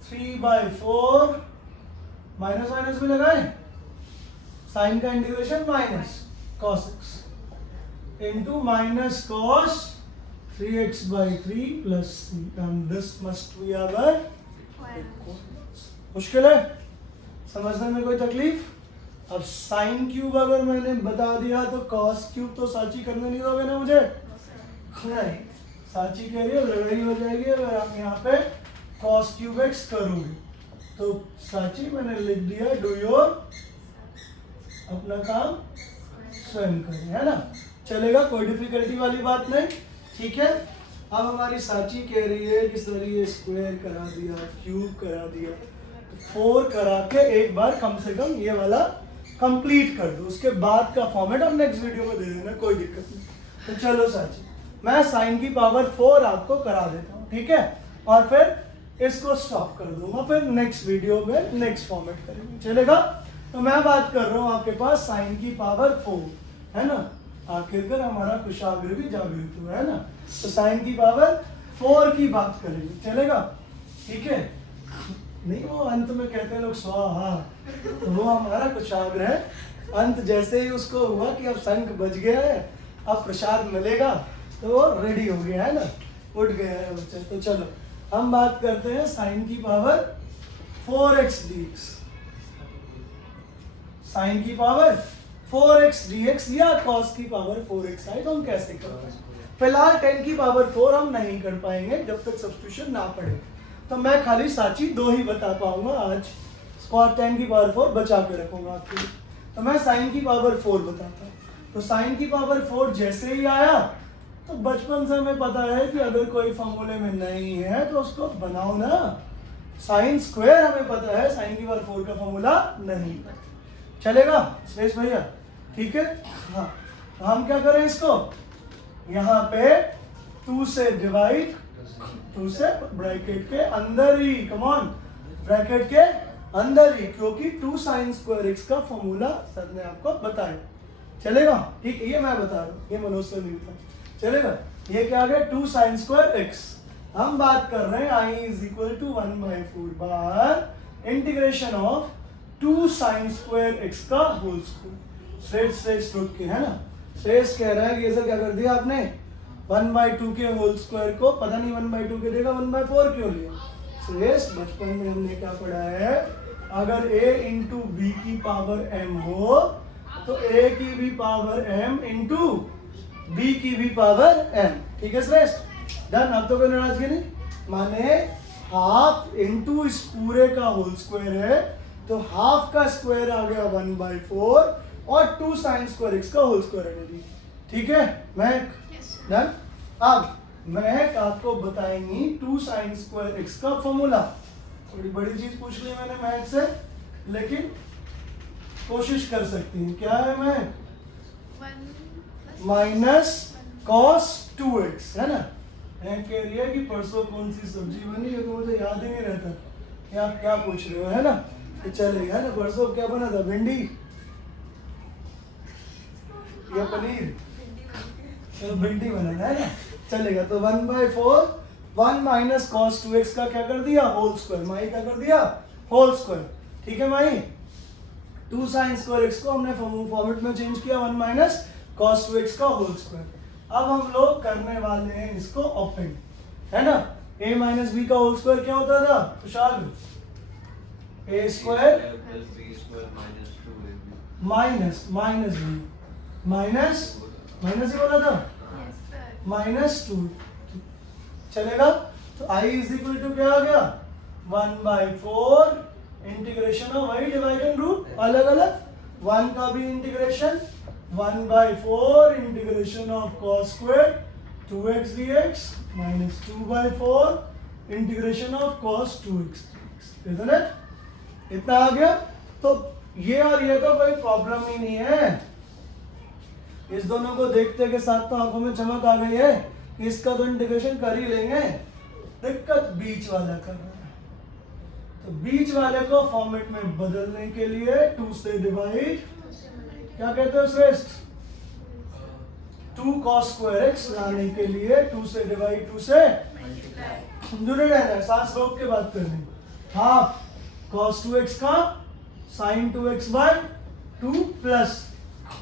3/4 माइनस माइनस भी लगाए, साइन का integration minus cos x into minus cos 3x/3 plus c, and this must be our equals। मुश्किल है समझने में, कोई तकलीफ? अब साइन क्यूब अगर मैंने बता दिया तो cos क्यूब तो साची करने नहीं दोगे ना मुझे? नहीं, साची कह रही है लड़ाई हो जाएगी अगर आप यहाँ पे cos क्यूब x करोगे। तो साची मैंने लिख दिया, डू योर अपना काम स्वयं करें, है ना, चलेगा, कोई डिफिकल्टी वाली बात नहीं, ठीक है। अब हमारी साची कह रही है कि सर ये स्क्वायर करा दिया, क्यूब करा दिया, तो 4 करा के एक बार कम से कम ये वाला कंप्लीट कर दो, उसके बाद का फॉर्मेट हम नेक्स्ट वीडियो में दे देना, कोई दिक्कत नहीं। तो चलो साची, मैं साइन की पावर 4 आपको करा देता हूँ, ठीक है, और फिर इसको स्टॉप कर दूंगा, फिर नेक्स्ट वीडियो में नेक्स्ट फॉर्मेट करेंगे, चलेगा। तो मैं बात कर रहा हूँ आपके पास साइन की पावर 4, है ना, आखिरकार हमारा कुशाग्र भी जागृत हुआ है ना। तो साइन की पावर 4 की बात करेंगे, चलेगा, ठीक है। नहीं वो अंत में कहते हैं लोग स्वाहा, तो वो हमारा कुशाग्र है। अंत जैसे ही उसको हुआ कि अब शंख बज गया है, अब प्रसाद मिलेगा, तो वो रेडी हो गया है ना, उठ गया है बच्चे। तो चलो हम बात करते हैं साइन की पावर 4x dx। साइन की पावर 4x dx या cos की पावर 4x आए तो हम कैसे करेंगे? फिलहाल 10 की पावर 4 हम नहीं कर पाएंगे जब तक सब्स्टिट्यूशन ना पड़े, तो मैं खाली साची 2 ही बता पाऊंगा आज, स्क्वायर 10 की पावर 4 बचा के रखूंगा आपके लिए। तो मैं साइन की पावर 4 बताता हूँ। तो साइन की पावर 4 जैसे ही आया तो बचपन से हमें पता है कि अगर कोई फॉर्मूले में नहीं है तो उसको बनाओ ना। साइन स्क्वायर हमें पता है, साइन की पावर 4 का फॉर्मूला नहीं, चलेगा सुरेश भैया, ठीक है। हाँ, तो हम क्या करें, इसको यहाँ पे 2 से डिवाइड, 2 से ब्रैकेट के अंदर ही, कम ऑन, ब्रैकेट के अंदर ही, क्योंकि 2 sin square x का फॉर्मूला सर ने आपको बताया, चलेगा, ठीक है। ये मैं बता रहा हूँ, ये मनोज से नहीं था, चलेगा। ये क्या आ गया, 2 sin square x। हम बात कर रहे हैं i इज इक्वल टू 1/4 बार integration of 2 sin square x का होल स्क्वायर। श्रेष्ठ रूप के, है ना। श्रेष्ठ कह रहा है कि ये सर क्या कर दिया आपने 1/2 के होल स्क्वायर को पता नहीं 1/2 के देगा 1/4 क्यों लिया। श्रेष्ठ बचपन में हमने क्या पढ़ा है, अगर a इंटू बी की पावर m हो तो a की भी पावर m इंटू b की भी पावर m, ठीक है श्रेष्ठ। डन। अब तो कोई नाराजगी नहीं, माने हाफ इंटू इस पूरे का होल स्क्वायर है तो हाफ का स्क्वायर आ गया 1/4 और 2 sin स्क्वायर x का होल स्क्वायर है मेरी, ठीक है महक। Yes, sir. डन। अब महक आपको बताएंगी 2 sin स्क्वायर x का फॉर्मूला। थोड़ी बड़ी चीज पूछ ली मैंने महक से, लेकिन कोशिश कर सकती हूँ। क्या है महक? 1 plus माइनस cos 2x, है ना। महक कह रही है कि परसों कौन सी सब्जी बनी है तो मुझे याद ही नहीं रहता कि आप क्या पूछ रहे हो, है ना। तो चलेगा ना, परसों क्या बना था, भिंडी या पनीर? चलो भिंडी बना है ना, चलेगा। तो 1/4 1 माइनस cos 2x का क्या कर दिया, होल स्क्वायर। माई क्या कर दिया, होल स्क्वायर, ठीक है माई। 2 sin स्क्वायर x को हमने फॉर्मेट में चेंज किया 1 माइनस cos 2x का होल स्क्वायर। अब हम लोग करने वाले हैं इसको ओपन, है ना। a माइनस बी का होल स्क्वायर क्या होता था Tushar? a square minus minus b minus minus ही बोला था, Yes, sir. -2 चलेगा। तो i इज इक्वल टू क्या आ गया 1/4 integration of y divide and root, अलग अलग 1 का भी integration 1/4 integration of cos square 2x dx minus 2/4 integration of cos 2x dx, इतना it? इतना आ गया। तो ये और ये तो कोई प्रॉब्लम ही नहीं है, इस दोनों को देखते के साथ तो आंखों में चमक आ गई है, इसका तो इंटीग्रेशन कर ही लेंगे। दिक्कत बीच वाला कर रहा है, तो बीच वाले को फॉर्मेट में बदलने के लिए 2 से डिवाइड, क्या कहते हो श्रेष्ठ, 2 cos स्क्वायर x लाने के लिए 2 से डिवाइड 2 से Multiply. जुड़े रहना है, सांस रोक के बात करनी। हाफ cos 2x का sin 2x/2 प्लस,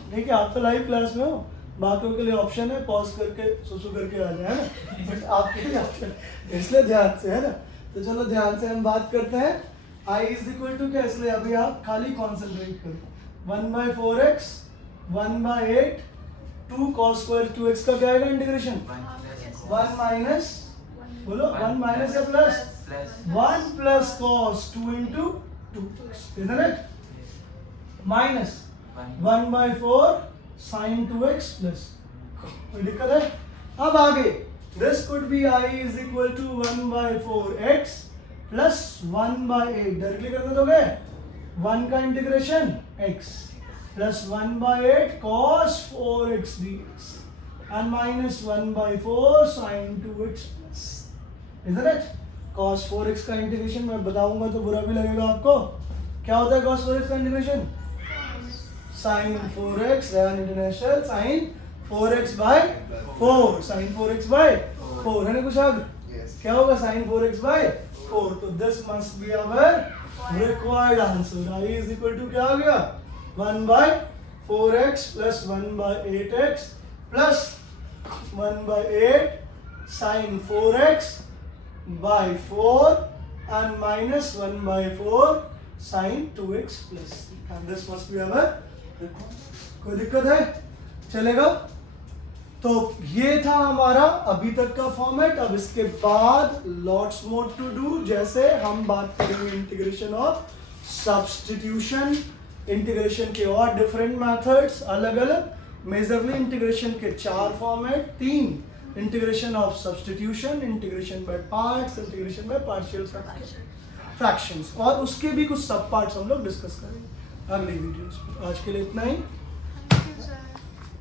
देखिए आप तो लाइव क्लास में हो, बाकियों के लिए ऑप्शन है पॉज करके सुसु करके आ जाए, है ना, बट आपके लिए ऑप्शन, इसलिए ध्यान से, है ना। तो चलो ध्यान से हम बात करते हैं। i इज इक्वल टू क्या, इसलिए अभी आप खाली कॉन्सेंट्रेट करो 1/4x 1/8 2 cos स्क्वायर 2x का क्या आएगा इंटीग्रेशन 1 माइनस, बोलो 1 माइनस या प्लस, 1 प्लस cos 2 इंटू 2, इधर है माइनस 1/4 sin 2x प्लस, कोई दिक्कत है? अब आगे this could be i is equal to 1/4x plus 1/8, directly करने दोगे 1 का integration x plus 1/8 cos 4x dx and minus 1/4 sin 2x plus, इधर है cos 4x का इंटीग्रेशन मैं बताऊंगा तो बुरा भी लगेगा आपको। क्या होता है cos 4x का integration, sin 4x, Rayan International, sin 4x/4, sin 4x/4, है ना कुछ आगे? क्या होगा sin 4x/4? तो this must be our required answer. i is equal to क्या आ गया 1/4x plus 1/8x plus 1/8 sin 4x/4 and minus 1/4 sin 2x plus, and this must be our, कोई दिक्कत है? चलेगा। तो ये था हमारा अभी तक का फॉर्मेट। अब इसके बाद लॉट्स मोर टू डू, जैसे हम बात करेंगे इंटीग्रेशन ऑफ सब्स्टिट्यूशन, इंटीग्रेशन के और डिफरेंट मेथड्स अलग अलग, मेजरली इंटीग्रेशन के 4 format, 3 integration of substitution, integration by parts, integration by partial fractions, और उसके भी कुछ सब पार्ट्स हम लोग डिस्कस करेंगे अगले वीडियोस में। आज के लिए इतना ही। Thank you, sir.